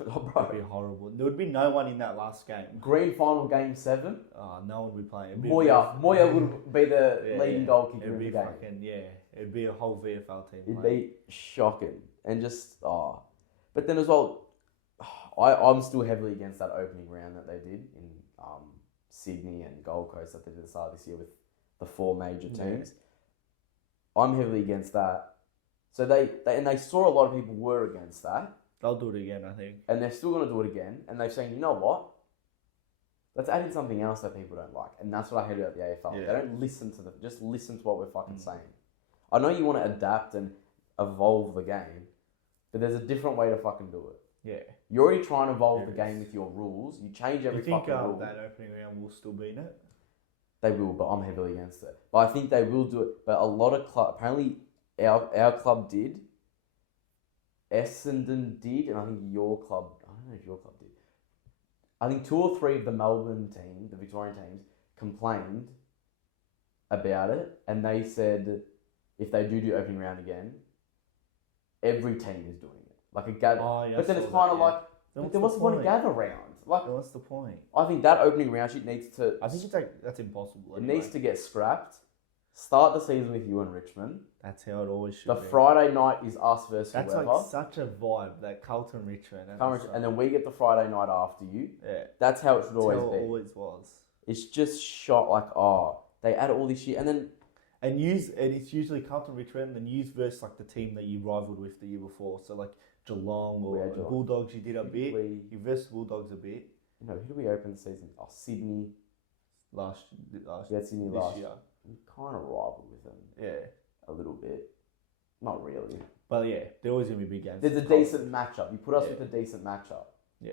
Oh, bro. It'd be horrible. There would be no one in that last game. Grand final game 7. No one would be playing. Moya would be the leading goal kicker in the game. It'd be a whole VFL team. It'd be shocking. And just, But then as well, I'm still heavily against that opening round that they did in Sydney and Gold Coast that they did at the start of this year with the 4 major teams. I'm heavily against that. So they saw a lot of people were against that. They'll do it again, I think. And they're still going to do it again. And they're saying, you know what? Let's add in something else that people don't like. And that's what I hate about the AFL. Yeah. They don't listen to just listen to what we're fucking saying. I know you want to adapt and evolve the game, but there's a different way to fucking do it. Yeah. You're already trying to evolve the game with your rules. You change every fucking rule. You think that opening round will still be in it? They will, but I'm heavily against it. But I think they will do it. But a lot of clubs, apparently our club did, Essendon did, and I think your club, I don't know if your club did. I think 2 or 3 of the Melbourne team, the Victorian teams, complained about it, and they said if they do opening round again, every team is doing it. Like a gather. But then it's kind of like, but then what's the point of gather round? Like, what's the point? I think that opening round shit needs to. I think it's like that's impossible. It needs to get scrapped. Start the season with you and Richmond. That's how it always should The be. Friday night is us versus That's whoever. like such a vibe, that Carlton Richmond. And then we get the Friday night after you. Yeah. That's how it should always That's how be. it always was. It's just shot like, they add all this shit and then... And it's usually Carlton Richmond and use versus like the team that you rivaled with the year before. So like Geelong or Geelong. Bulldogs you did a bit. You versus Bulldogs a bit. No, who do we open the season? Sydney. Last Yeah, Sydney this last year. We kind of rival with them. Yeah. A little bit. Not really. But yeah, they're always going to be big games. There's a decent matchup. You put us with a decent matchup. Yeah.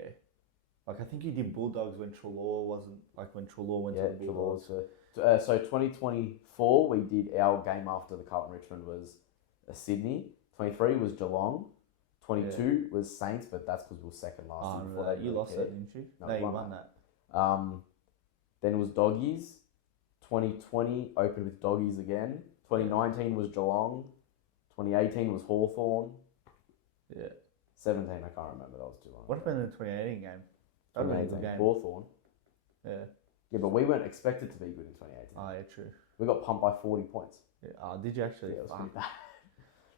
Like I think you did Bulldogs when Treloar wasn't, like when Treloar went to the Bulldogs. So 2024 we did our game after the Carlton Richmond was Sydney. 23 was Geelong. 22 was Saints, but that's because we were second last. You lost that, didn't you? No, you won that. Then it was Doggies. 2020 opened with Doggies again. 2019 was Geelong. 2018 was Hawthorn. Yeah. 17 I can't remember. That was too long. What happened in the 2018 game? That was a good game. Hawthorn. Yeah. Yeah, but we weren't expected to be good in 2018. Oh, yeah, true. We got pumped by 40 points. Yeah. Did you actually? Yeah, it was pretty bad.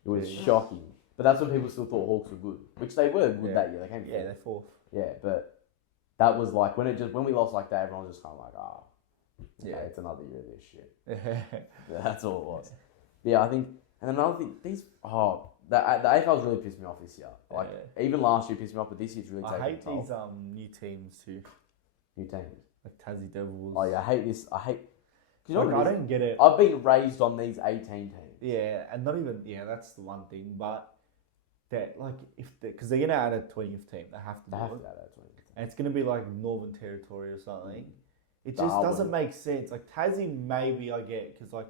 It was shocking. But that's when people still thought Hawks were good, which they were good that year. They came fourth. Yeah, they're fourth. Yeah, but that was like when we lost like that, everyone was just kind of like, okay, it's another year of this shit. Yeah, that's all it was. Yeah, I think, and another thing, the AFL's really pissed me off this year. Like even last year pissed me off, but this year's really taken I hate toll. these new teams too. New teams. Like Tassie Devils. Oh yeah, I hate this. You know like, I don't get it. I've been raised on these 18 teams. Yeah, and not even that's the one thing, but that like because they're gonna add a 20th team, they have to add a 20th team, and it's gonna be like Northern Territory or something. It just doesn't make sense. Like Tassie, maybe I get because like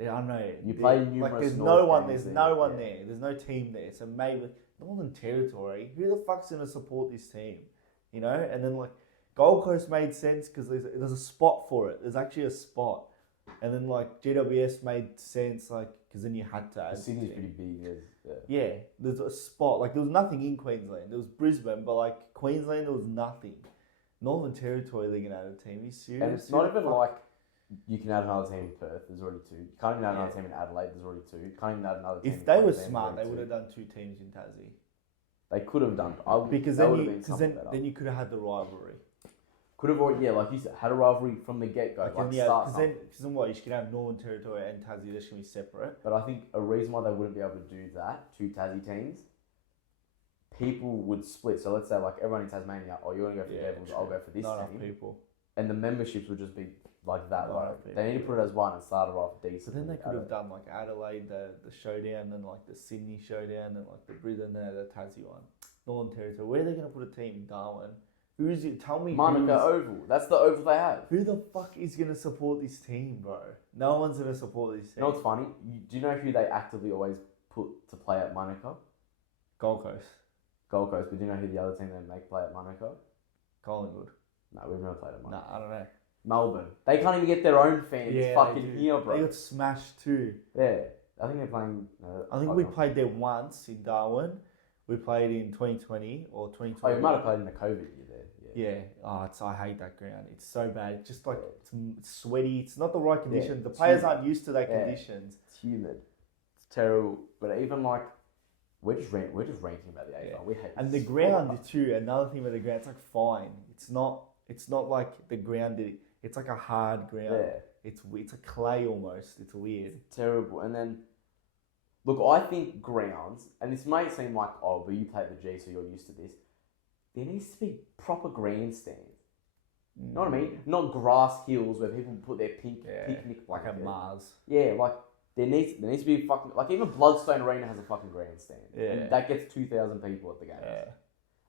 I don't know. You play numerous. Like there's no one there. There's no team there. So maybe Northern Territory. Who the fuck's gonna support this team? You know, and then like Gold Coast made sense because there's a spot for it. There's actually a spot. And then like GWS made sense, like because then you had to add. Sydney's pretty big. Yeah, there's a spot. Like there was nothing in Queensland. There was Brisbane, but like Queensland, there was nothing. Northern Territory, they're gonna add a team. Are you serious? And it's not even like you can add another team in Perth. There's already 2. You can't even add another team in Adelaide. There's already 2. You can't even add another team. If they were smart, they would have done 2 teams in Tassie. They could have done. Because then you could have had the rivalry. Could have already, like you said, had a rivalry from the get-go. Because then what, you should have Northern Territory and Tassie, they're going to be separate. But I think a reason why they wouldn't be able to do that, 2 Tassie teams, people would split. So let's say like everyone in Tasmania, you're going to go for the Devils, I'll go for this team. People. And the memberships would just be like that low. They need to put it as one and start it off decent. So then they could have done like Adelaide, the showdown, and like the Sydney showdown, and like the Brisbane, the Tassie one. Northern Territory. Where are they going to put a team? Darwin. Who's it? Tell me. Monica Oval. That's the oval they have. Who the fuck is going to support this team, bro? No one's going to support this team. You know what's funny? Do you know who they actively always put to play at Monaco? Gold Coast. But do you know who the other team they make play at Monaco? Collingwood. No, we've never played at Monaco. No, I don't know. Melbourne. They can't even get their own fans fucking here, bro. They got smashed too. Yeah. I think they're playing... I think we played there once in Darwin. We played in 2020 or 2020. Oh, you might have played in the COVID year there. Yeah. I hate that ground. It's so bad. It's just like it's sweaty. It's not the right conditions. Yeah, the players aren't used to that conditions. It's humid. It's terrible. But even like we're just ranting about the AFL. Yeah. We hate. And the ground too. Another thing with the ground, it's like fine. It's not like the ground. It's like a hard ground. Yeah. It's a clay almost. It's weird. Terrible. And then, look, I think grounds, and this may seem like, oh, but you play the G, so you're used to this. There needs to be proper grandstands. You know what I mean? Not grass hills where people put their picnic Like blanket. a Mars. Yeah, like there needs to be fucking, like even Bloodstone Arena has a fucking grandstand. Yeah. And that gets 2,000 people at the game. Yeah.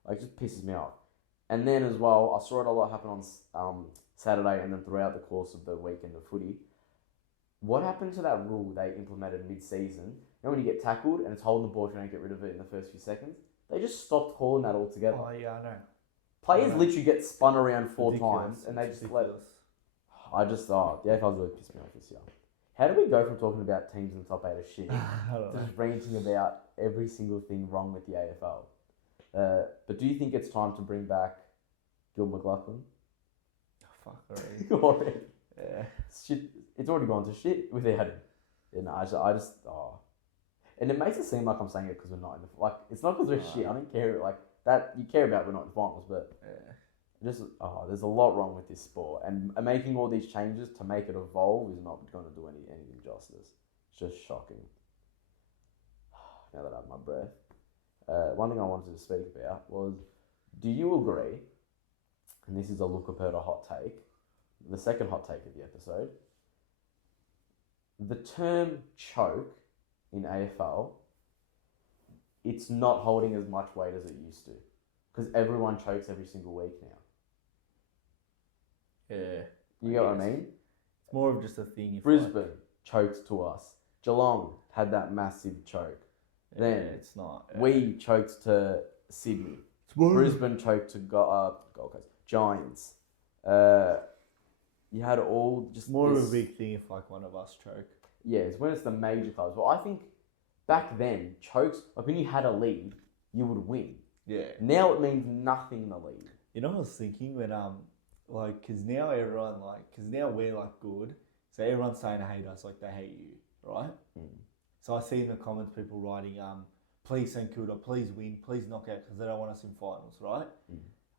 Like, it just pisses me off. And then as well, I saw it a lot happen on Saturday and then throughout the course of the weekend of footy. What happened to that rule they implemented mid-season? You know when you get tackled and it's holding the ball if you don't get rid of it in the first few seconds? They just stopped calling that altogether. Oh yeah, I know. Players literally get spun around four Ridiculous. times and they just Ridiculous. the AFL's really pissed me off this year. How do we go from talking about teams in the top 8 of shit to just ranting about every single thing wrong with the AFL? But do you think it's time to bring back Gil McLachlan? Oh, fuck already. Yeah. Shit, it's already gone to shit without him. And I just and it makes it seem like I'm saying it because we're not in the it's not because we're shit. I don't care like that. You care about we're not in the finals, but there's a lot wrong with this sport, and making all these changes to make it evolve is not going to do anything justice. It's just shocking. Now that I have my breath, one thing I wanted to speak about was: do you agree? And this is a Luca hot take. The second hot take of the episode. The term choke in AFL, it's not holding as much weight as it used to. Because everyone chokes every single week now. Yeah. You get what I mean? It's more of just a thing. Brisbane choked to us. Geelong had that massive choke. Then it's not. We choked to Sydney. Brisbane choked to Gold Coast. Giants. You had all just more of a big thing if like one of us choke. Yeah, it's when it's the major clubs. Well, I think back then chokes, like when you had a lead, you would win. Yeah. Now it means nothing in the lead. You know what I was thinking when because now everyone because now we're like good, so everyone's saying to hate us like they hate you, right? So I see in the comments people writing please St Kilda, please win, please knock out because they don't want us in finals, right?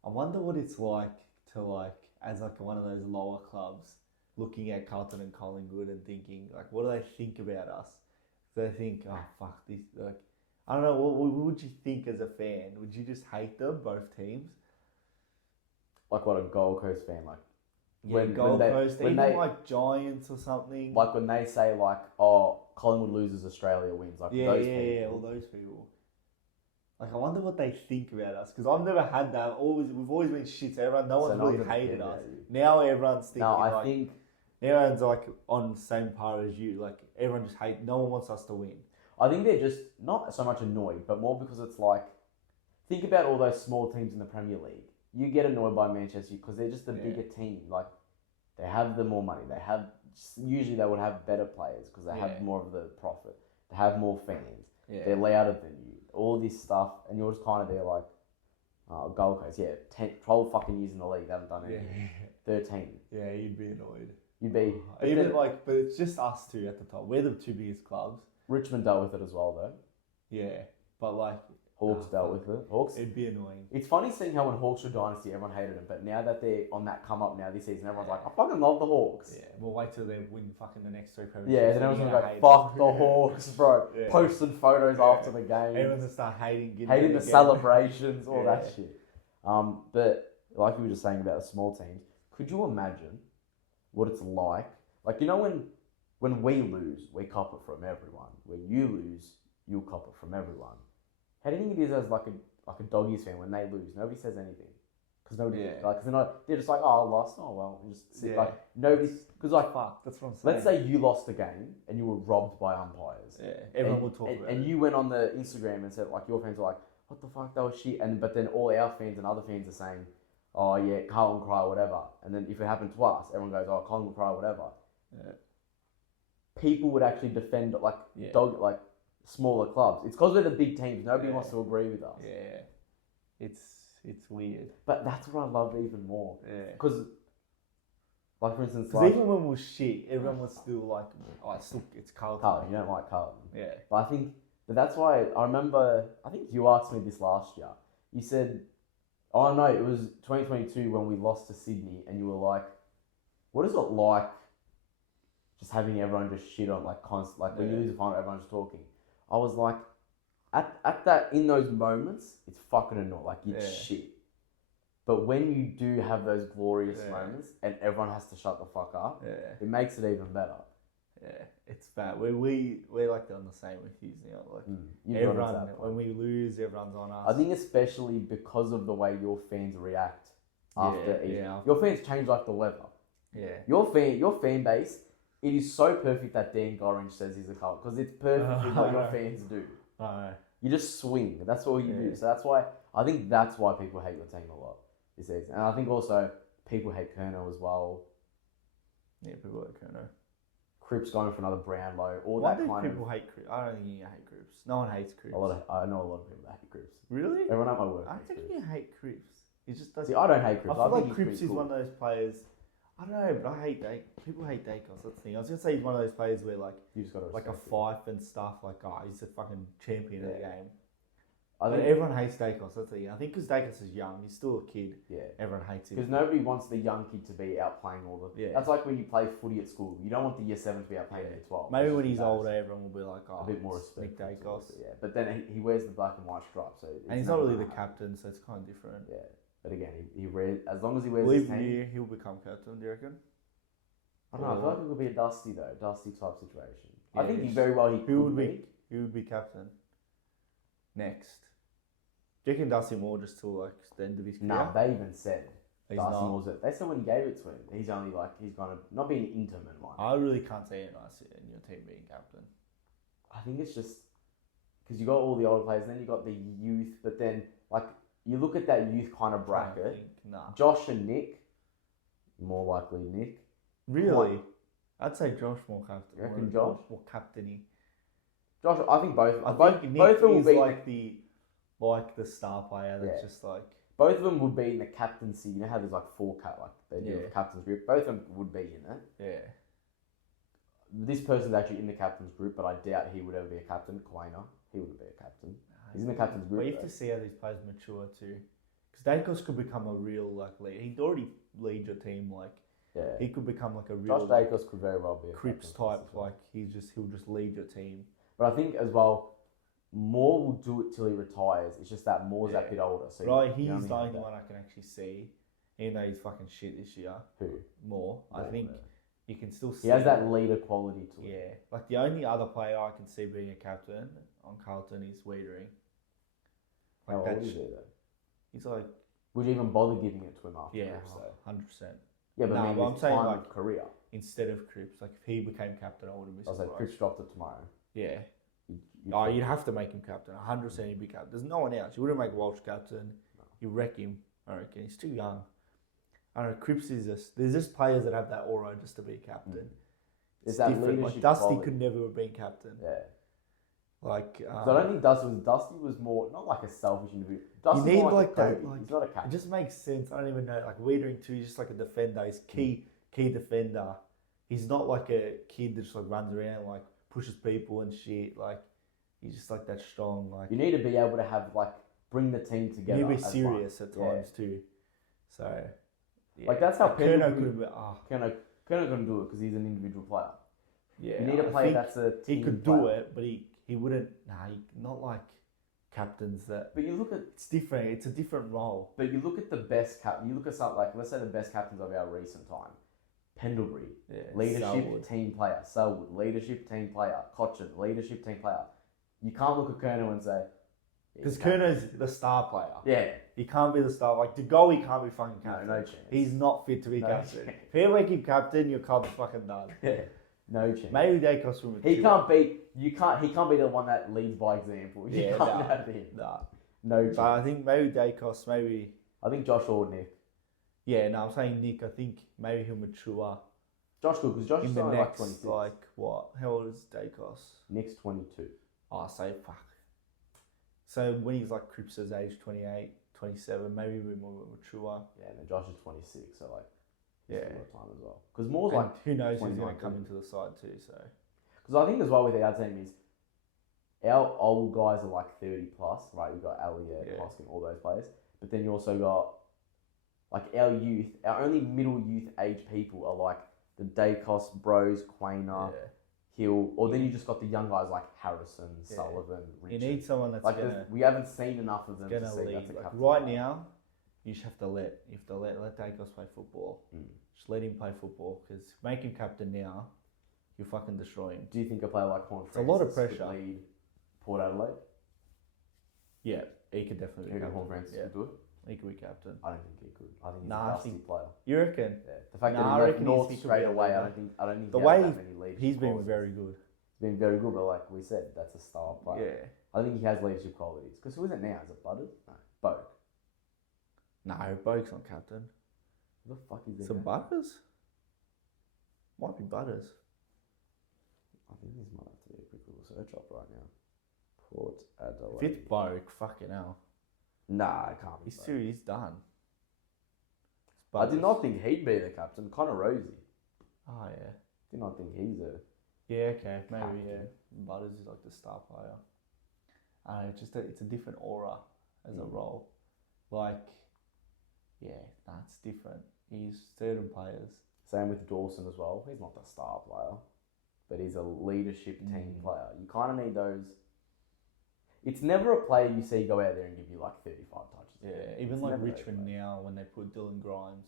I wonder what it's like to as one of those lower clubs looking at Carlton and Collingwood and thinking what do they think about us? They think, oh fuck this, I don't know, what would you think as a fan? Would you just hate them, both teams? Like what a Gold Coast fan Gold Coast, even Giants or something. Like when they say oh, Collingwood loses, Australia wins. Those people. Yeah, all those people. I wonder what they think about us because I've never had that. We've always been shit. Everyone, no one's really hated us. Now everyone's thinking. No, I think everyone's on the same par as you. Everyone just hates. No one wants us to win. I think they're just not so much annoyed, but more because it's think about all those small teams in the Premier League. You get annoyed by Manchester because they're just a bigger team. They have the more money. Usually they would have better players because they have more of the profit. They have more fans. Yeah. They're louder than you. All this stuff, and you're just kind of there Gold Coast, 12 fucking years in the league, they haven't done anything. 13. Yeah, you'd be annoyed. You'd be. Even but it's just us two at the top. We're the two biggest clubs. Richmond dealt with it as well, though. Yeah, but Hawks dealt with it. Hawks. It'd be annoying. It's funny seeing how when Hawks were dynasty, everyone hated them, but now that they're on that come up now this season, everyone's I fucking love the Hawks. Yeah, we'll wait till they win fucking the next 3 premierships. Yeah, then everyone's gonna go, fuck the Hawks, bro. Yeah. Posting photos after the game. Everyone's gonna start hating the celebrations, all that shit. But like you were just saying about the small teams, could you imagine what it's like? When we lose, we cop it from everyone. When you lose, you'll cop it from everyone. How do you think it is as a doggies fan when they lose? Nobody says anything because nobody they're just oh, I lost. Oh well, and just sit nobody's because fuck. That's what I'm saying. Let's say you lost a game and you were robbed by umpires. Yeah, everyone will talk about it. And you went on the Instagram and said your fans were what the fuck, that was shit. But then all our fans and other fans are saying, oh yeah, Carlton cry or whatever. And then if it happened to us, everyone goes, oh, Carlton cry or whatever. Yeah. People would actually defend smaller clubs. It's because we're the big teams. Nobody wants to agree with us. Yeah, it's weird. But that's what I love even more. Yeah, because for instance, even when we're shit, everyone was still it's Carlton. Carlton, you don't like Carlton. Yeah, but that's why I remember. I think you asked me this last year. You said, "Oh no, it was 2022 when we lost to Sydney," and you were like, "What is it like just having everyone just shit on like constant, like when you lose a final, everyone's just talking. I was like, at that in those moments, it's fucking annoying. Like it's shit. But when you do have those glorious moments and everyone has to shut the fuck up, it makes it even better. Yeah, it's bad. We're like on the same with you now. Like everyone, when we lose, everyone's on us. I think especially because of the way your fans react after your fans change like the weather. Yeah. Your fan base, it is so perfect that Dan Gorringe says he's a cult because it's perfectly what your fans do. You just swing. That's all you do. So I think that's why people hate your team a lot this season. And I think also people hate Kerno as well. Yeah, people hate Kerno. Cripps going for another Brownlow. Why do people hate Cripps? I don't think you hate Cripps. No one hates Cripps. I know a lot of people that hate Cripps. Really? Everyone at my work. I think you hate Cripps. He just doesn't. See, I don't hate Cripps. I feel like Cripps is one of those players. I don't know, but I hate people hate Dacos. That's the thing. I was gonna say he's one of those players where like you just got like a fife and stuff. Like he's a fucking champion of the game. But everyone hates Dacos. That's the thing. I think because Dacos is young, he's still a kid. Yeah, everyone hates him because nobody wants the young kid to be outplaying all the. Yeah, that's like when you play footy at school. You don't want the year 7 to be outplaying year 12. Maybe when he's older, everyone will be like, a bit more respect. Dacos. Yeah, but then he wears the black and white stripe, so and he's not really the captain, so it's kind of different. Yeah, but again, he wears as long as he wears. His team, he'll become captain. Do you reckon? I don't know. I feel like it could be a Dusty type situation. Yeah, I think he very well Who would be captain next? Do you reckon Dusty Moore just till like the end of his career? Nah, they even said Dusty Moore's it. They said when he gave it to him, he's gonna not be an interim one. I really can't see anyone else in your team being captain. I think it's just because you got all the older players, and then you got the youth, but then like you look at that youth kind of bracket. Josh and Nick, more likely Nick. Really? I'd say Josh more captain. You reckon Josh more captainy? Josh, I think both. Both of them will be like the star player. That's just like both of them would be in the captaincy. You know how there's like 4 like they do the captain's group. Both of them would be in it. Yeah. This person's actually in the captain's group, but I doubt he would ever be a captain. Quainer, he wouldn't be a captain. He's in the captain's group. But you have to see how these players mature too, because Dacos could become a real like lead. He'd already lead your team like. Yeah. He could become like a real. Josh Dacos could very well be a Cripps type. Like he'll just lead your team. But I think as well, Moore will do it till he retires. It's just that Moore's that bit older. So he's the only one I can actually see. Even though he's fucking shit this year. Who? Moore. I think you can still see. He has that leader quality to him. Yeah. Like the only other player I can see being a captain on Carlton is Wiedering. Like how old is he though? He's like. Would you even bother giving it to him after? Yeah, 100%. Yeah, but I'm saying like career instead of Cripps. Like if he became captain, I wouldn't be surprised. I was like Cripps dropped it tomorrow. Yeah. You'd have to make him captain. 100% he'd be captain. There's no one else. You wouldn't make Walsh captain. No. You wreck him. I reckon he's too young. I don't know. Cripps is just. There's just players that have that aura just to be captain. It's that different. Like Dusty could never have been captain. Yeah. Like. I don't think Dusty was more not like a selfish individual. Dusty you need like that. Like, he's not a captain. It just makes sense. I don't even know. Like Wiedering too. He's just like a defender. He's key defender. He's not like a kid that just like runs around like pushes people and shit. Like he's just like that strong. Like you need to be able to have like bring the team together. You need to be serious at times too. So like that's how Kerno couldn't do it because he's an individual player. Yeah, you need a player that's a team he could player. Do it, but he wouldn't. Not like captains that. But you look at it's different. It's a different role. But you look at the best You look at something like let's say the best captains of our recent time. Pendlebury, leadership, Selwood. Team player. Selwood, leadership, team player. Cochin, leadership, team player. You can't look at Kerno and say... Because Kerno's the star player. Yeah. He can't be the star. Like, De Gea, he can't be fucking captain. No chance. He's not fit to be captain. Chance. If he make him captain, your club's fucking done. Yeah. No chance. Maybe Dacos will He can't be the one that leads by example. You can't have him. Nah. No chance. But I think maybe Dacos, I think Josh or Nick. Yeah, no, I'm saying Nick. I think maybe he'll mature. Josh could, because Josh is only like 26. Like what? How old is Dacos? Nick's 22. Oh, so fuck. So when he's like Cripps' age, 28, 27, maybe a bit more mature. Yeah, and then Josh is 26, so like, yeah, more time as well. Because Moore's like, who knows who's going to come into the side too. So, because I think as well with our team is our old guys are like 30 plus, right? You've got Elliot, Hoskin, all those players, but then you also got like our youth, our only middle youth age people are like the Dacos bros, Quainer, Yeah. Hill, or then you just got the young guys like Harrison, Yeah. Sullivan, You Richard. need someone that's like gonna we haven't seen enough of them to gonna say lead. that's a Like captain. right now, you just have to let Dacos play football. Mm. Just let him play football because make him captain now, you fucking destroy him. Do you think a player like Horn It's a lot of Francis pressure. could lead Port Adelaide? Yeah, he could definitely Do be you think Horn captain. Francis Yeah, could do it? he could be captain. I don't think he could. I think he's Nah, I a dusty think- player. You reckon? Yeah. The fact Nah, I that he left reckon North he could be straight a away, leader. I don't think The he way has that many leadership He's been qualities. very good. He's been very good, but like we said, that's a star player. Yeah. I think he has leadership qualities. Because who is it now? Is it Butters? No, Boak. No, Boak's not captain. Who the fuck is it? Some Butters? Might be Butters. I think this might have to be a quick little search up right now. Port Adelaide. If it's Boak, fucking hell. Nah, it can't be. He's Boak. he's done. It's I did Butters. not think he'd be the captain. Connor Rosie. Oh yeah. Did not think he's a. Yeah, okay, maybe Captain. yeah. Butters is like the star player. It's just it's a different aura as a Mm. role. Like, yeah, it's different. He's certain players. Same with Dawson as well. He's not the star player, but he's a leadership team player. You kind of need those. It's never a player you see go out there and give you like 35 touches. Yeah, even It's like never those Richmond players. now when they put Dylan Grimes,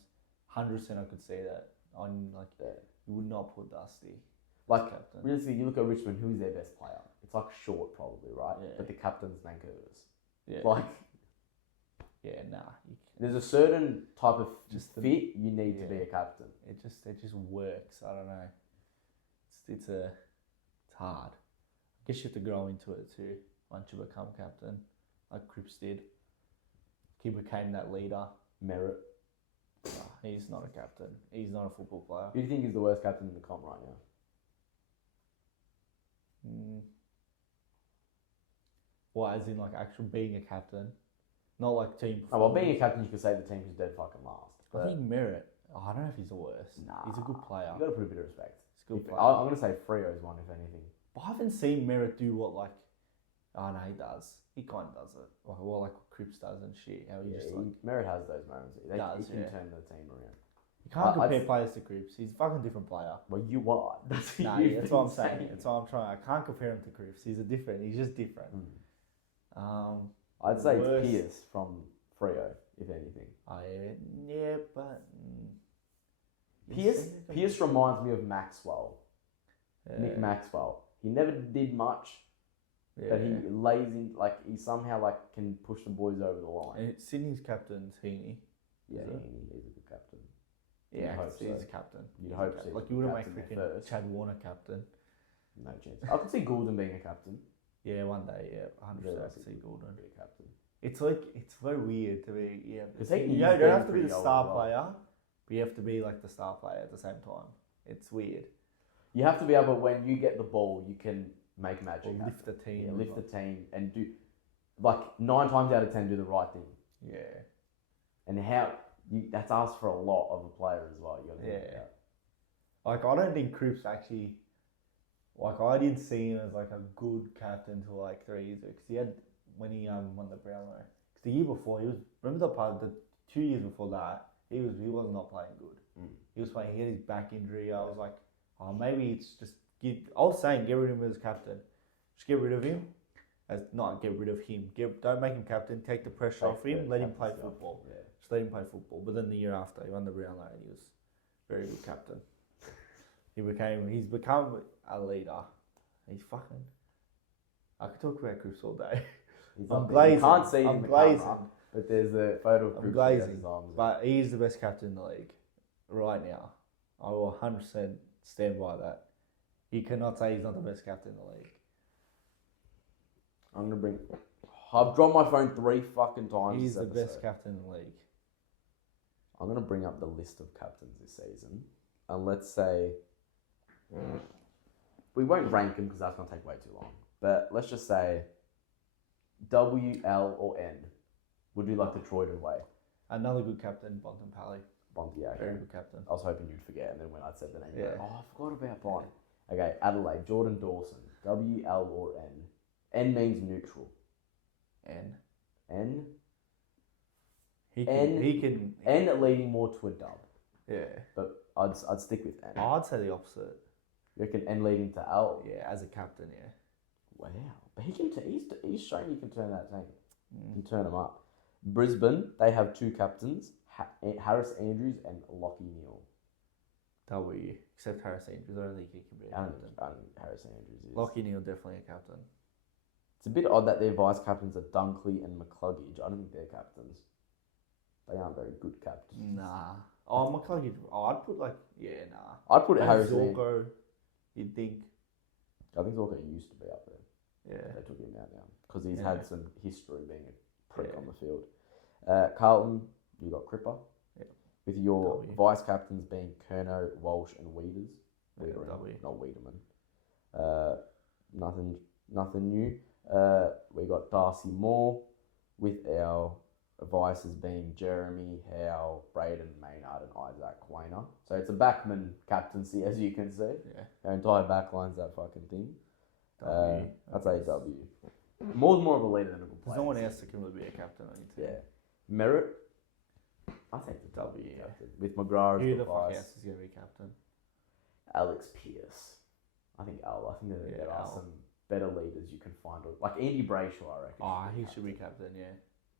100% I could see that. On like Yeah. you would not put Dusty Like, as captain. Realistically, you look at Richmond, who's their best player? It's like Short, probably, right? Yeah. But the captain's Vancouver's. Yeah, Like, yeah, nah. there's a certain type of Just the- fit you need to be yeah. a captain. It just works. I don't know. It's hard. I guess you have to grow into it too once you become captain, like Cripps did. He became that leader. Merit. Nah, he's not a captain. He's not a football player. Who do you think is the worst captain in the comp right now? Well, as in like actual being a captain, not like team. Oh, well, being a performance. captain, you could say the team who's dead fucking last. I But think Merritt. I don't know if he's the worst. Nah. He's a good player. you got to put a bit of respect. He's a good If- player. I'm going to say Freo's one, if anything. But I haven't seen Merritt do what like. Oh no, he does. He kind of does it. Like what Cripps does and shit. How he Yeah, just like. Merit has those moments. He Does, can yeah. turn the team around. You can't I- compare I'd- players to Cripps. He's a fucking different player. Well, you are. That's Nah, you've that's been what I'm saying. That's what I'm trying. I can't compare him to Cripps. He's just different. I'd say Worst- it's Pierce from Freo, if anything. Oh yeah, but Pierce reminds me of Maxwell, Nick Maxwell. He never did much, but he lays in, like, he somehow like can push the boys over the line. And Sydney's captain's Heaney. Yeah, is it? he's a good captain. Yeah, You'd I hope could see so. he's captain. You'd He's hope a cap- so. Like you wouldn't make Captain freaking there first. Chad Warner captain. No chance. I could see Goulden being a captain. Yeah, one day. Yeah, 100%. I could see Realistically, Gordon. Be a captain. It's like it's very weird to be. Yeah, Because you he's don't getting have to be pretty the old star as well. player, but you have to be like the star player at the same time. It's weird. You have to be able, when you get the ball, you can make magic. Or happen. lift the team. Yeah, or lift the not. team and do, like, 9 times out of 10 do the right thing. Yeah. And that's asked for a lot of a player as well. You got to think Yeah. about. Like I don't think Cripps actually. Like I didn't see him as like a good captain till like 3 years ago because he had when he won the Brownlow. Because the year before he was remember the 2 years before that he was not playing good. He was playing. He had his back injury. I was like, oh maybe it's just I was saying get rid of him as captain. Just get rid of him. Not get rid of him. Don't make him captain. Take the pressure off him. Let him play football. Yeah. Just let him play football. But then the year after he won the Brownlow and he was very good captain. He's become a leader. He's fucking. I could talk about Cripps all day. He's I'm up there. glazing. You can't see it I'm in the glazing. camera, but there's a photo of I'm Cripps glazing, with his arms up. but he's the best captain in the league right now. I will 100% stand by that. You cannot say he's not the best captain in the league. I've dropped my phone 3 fucking times. He's this the best episode. captain in the league. I'm gonna bring up the list of captains this season, and let's say we won't rank them because that's gonna take way too long. But let's just say W, L, or N. We'll do like the Troyden way. Another good captain, Bontempelli. Bontiago. Very good captain. I was hoping you'd forget, and then when I said the name, you'd Yeah. go, oh, I forgot about Bont. Okay, Adelaide, Jordan Dawson. W, L, or N. N means neutral. And N. he N can N leading more to a dub. yeah. But I'd stick with N. I'd say the opposite. You reckon N leading to L? Yeah, as a captain, yeah. Wow, but he's shown he can turn that team. He can turn them up. Brisbane, they have two captains, Harris Andrews and Lachie Neale. W. Except Harris Andrews. I don't think he can be a I captain. don't think Harris Andrews is. Lachie Neale definitely a captain. It's a bit odd that their vice captains are Dunkley and McCluggage. I don't think they're captains. They aren't very good captains. Nah. Oh, McCluggage. Oh, I'd put nah. I'd put Harris Andrews. Zorko, you'd think. I think Zorko used to be up there. Yeah. They took him out now because he's had some history being a prick on the field. Carlton, you got Cripper. Yeah. With your vice captains being Kerno, Walsh, and Weeders. Not Wiedemann. Nothing new. We got Darcy Moore with our vices being Jeremy, Howe, Braden, Maynard, and Isaac Quainer. So it's a backman captaincy, as you can see. Yeah. Our entire backline's that fucking thing. I'd say W. More of a leader than a good player. There's no one else that can really be a captain on your team. Yeah. Merit, I think the W. With McGrath as Who the the fuck vice. else is going to be captain? Alex Pearce. I think Al. I think there are some better leaders you can find. Like Andy Brayshaw, I reckon. Oh, he should be captain, yeah.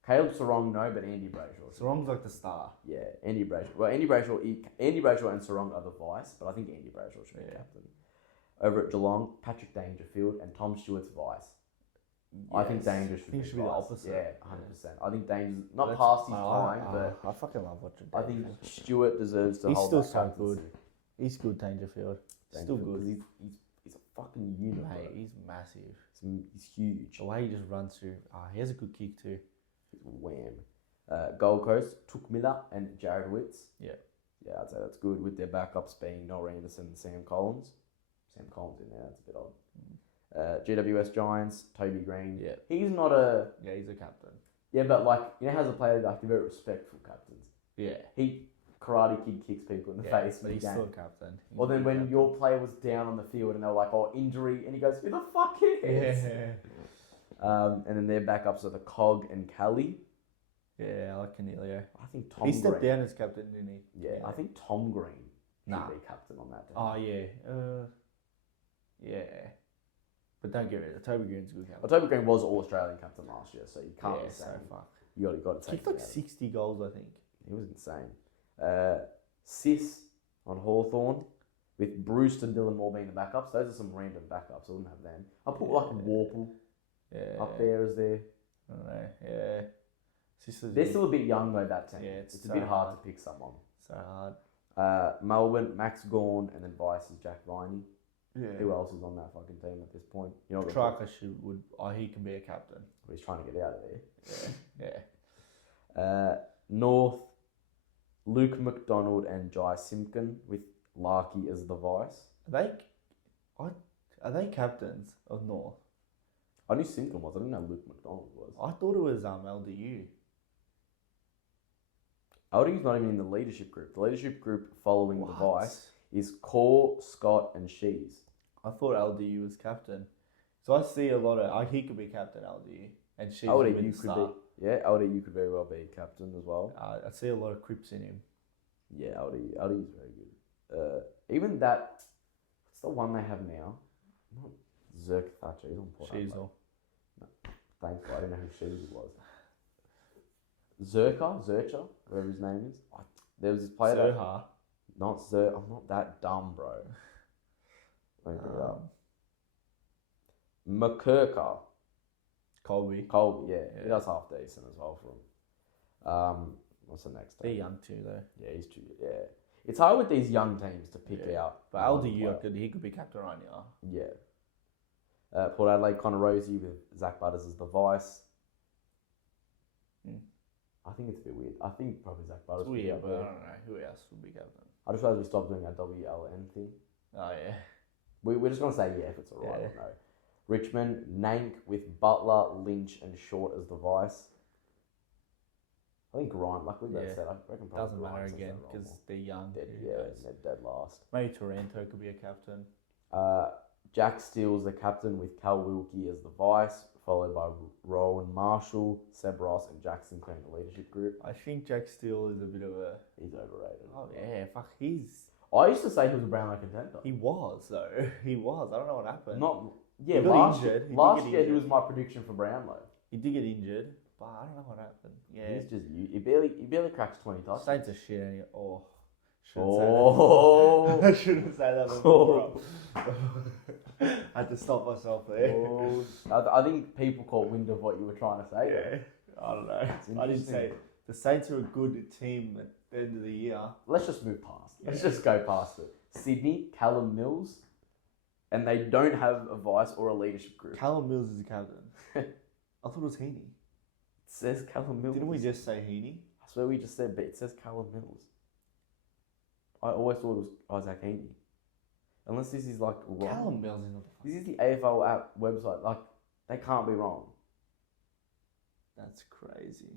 Caleb Sarong, no, but Andy Brayshaw. Sarong's like the star. Yeah, Andy Brayshaw. Well, Andy Brayshaw and Sarong are the vice, but I think Andy Brayshaw should be captain. Over at Geelong, Patrick Dangerfield and Tom Stewart's vice. Yes. I think Danger should be the opposite. Yeah, 100%. I think Danger's not past his time, but I fucking love watching Danger. I think Stewart deserves to hold that. He's still so good. He's good, Dangerfield. Still good. He's a fucking unit. Mate, he's massive. He's huge. The way he just runs through. He has a good kick too. Wham. Gold Coast, Took Miller and Jared Witts. Yeah. Yeah, I'd say that's good with their backups being Noel Anderson and Sam Collins. Sam Collins in there, that's a bit odd. GWS Giants, Toby Green. Yeah. He's not a... Yeah, he's a captain. Yeah, but like, you know how as a player, like, they're very respectful captains. Yeah. He Karate Kid kicks people in the face. But he's still a captain. Well, then when your player was down on the field and they were like, oh, injury, and he goes, who the fuck cares? Yeah. And then their backups are the Cog and Callie. Yeah, I like Canelio. I think Tom He stepped down as captain, didn't he? Yeah, I think Tom Green should be captain on that team. Oh, yeah. Yeah. But don't get rid of it. Toby Green's a good captain. Well, Toby Green was All-Australian captain last year, so you can't be saying. So fuck. You got to take kicked like 60 goals, I think. He was insane. Sis on Hawthorn with Bruce and Dylan Moore being the backups. Those are some random backups. I wouldn't have them. I'll put like Warple up there as their... I don't know. Yeah. They're still a bit young though, that team. Yeah, it's a bit hard to pick someone. So hard. Melbourne, Max Gawn, and then Vice is Jack Viney. Yeah. Who else is on that fucking team at this point? You know, Traka he can be a captain. He's trying to get out of there. Yeah. North, Luke McDonald and Jai Simpkin with Larky as the vice. Are they captains of North? I knew Simpkin was. I didn't know Luke McDonald was. I thought it was LDU. LDU's not even in the leadership group. The leadership group following the vice is Core, Scott, and Shees. I thought LDU was captain. So I see a lot of... he could be captain LDU. And Shees LDU could be... Yeah, LDU could very well be captain as well. I see a lot of Crips in him. Yeah, LDU's very good. Even that... What's the one they have now? Not Zerk Thatcher. He's on Port Sheesel. No, thanks, I didn't know who Sheesel was. Zercher, whatever his name is. There was this player Not Zer. I'm not that dumb, bro. Let me bring it up. McKirker. Colby, yeah. He does half decent as well for him. What's the next team? They're young too, though. Yeah, he's too. Yeah, it's hard with these young teams to pick out. But LDU, he could be captain right now. Yeah. Port Adelaide, Connor Rosie with Zach Butters as the vice. I think it's a bit weird. I think probably Zach Butters. It's weird, but I don't know who else would be captain. I just realised we stopped doing our WLN thing. Oh yeah. We're just gonna say if it's alright or no. Richmond, Nank with Butler, Lynch, and Short as the vice. I think Grant, like we both said, I reckon probably doesn't matter again because they're young. They're dead last. Maybe Taranto could be a captain. Jack Steele's the captain with Cal Wilkie as the vice, followed by Rowan Marshall, Seb Ross, and Jackson Sinclair in the leadership group. I think Jack Steele is a bit of a... He's overrated. Oh yeah, fuck, he's... I used to say he was a Brownlow contender. He was though. He was. I don't know what happened. Yeah, got last injured. year, He did last get year he injured. was my prediction for Brownlow. He did get injured, but I don't know what happened. Yeah. He's just he barely cracks 20 touchdowns. Saints are shit. Anyway. Oh. Oh. I shouldn't say that. Before. I had to stop myself there. Oh. I think people caught wind of what you were trying to say. Yeah. I don't know. I didn't say the Saints are a good team at the end of the year. Let's just move past. Let's just go past it. Sydney, Callum Mills, and they don't have a vice or a leadership group. Callum Mills is the captain. I thought it was Heaney. It says Callum Mills. Didn't we just say Heaney? I swear we just said, but it says Callum Mills. I always thought it was Isaac Heaney. Unless this is like wrong. Callum Mills is not the This is the AFL app website. Like, they can't be wrong. That's crazy.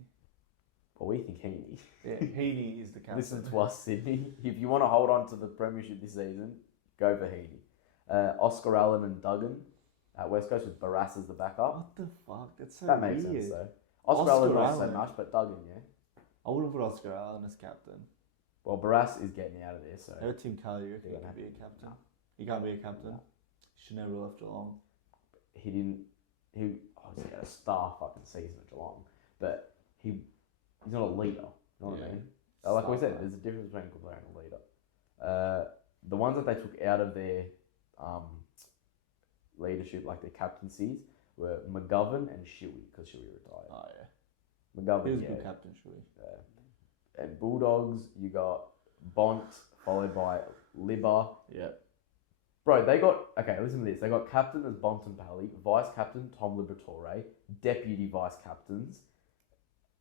But we think Heaney. Yeah, Heaney is the captain. Listen to us, Sydney. If you want to hold on to the premiership this season, go for Heaney. Oscar Allen and Duggan at West Coast with Barras as the backup. What the fuck? That's so That weird. makes sense though. Oscar Allen not so much, but Duggan, yeah. I would have put Oscar Allen as captain. Well, Barras is getting out of there, so. Never Tim Kelly, you reckon he Yeah, can be a captain? no. He can't be a captain. No. Should never have left Geelong. He obviously had a star fucking season at Geelong, but he's not a leader. You know what I mean? Like we said, there's a difference between a good player and a leader. The ones that they took out of their leadership, like their captaincies, were McGovern and Shuey, because Shuey retired. Oh yeah. McGovern, He was yeah. a good captain, Shuey. And Bulldogs, you got Bont, followed by Libba. Yeah. Bro, they got, okay, listen to this. They got captain as Bontempelli, vice captain Tom Liberatore, deputy vice captains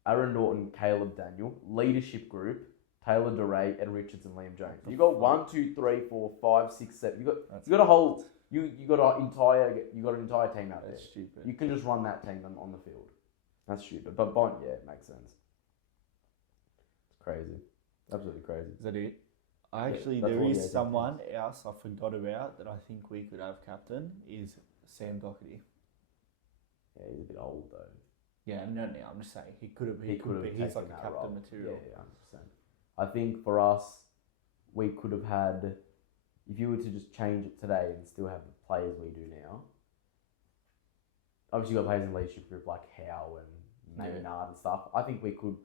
Aaron Norton, Caleb Daniel, leadership group Taylor DeRay, Ed Richards, and Liam Jones. You got 1, 2, 3, 4, 5, 6, 7. You got a whole. You got an entire team out there. That's stupid. You can just run that team on the field. That's stupid. But Bont, yeah, it makes sense. It's crazy, absolutely crazy. Is that it? that's There all is the AFL someone else I forgot about that I think we could have captain is Sam Doherty. Yeah, he's a bit old though. Yeah, no, I'm just saying he could have. He could could have be. He's taken like a that captain role. material. Yeah, 100%. I think for us, we could have had, if you were to just change it today and still have the players we do now. Obviously, you got players in leadership group like Howe and Maynard and stuff. I think we could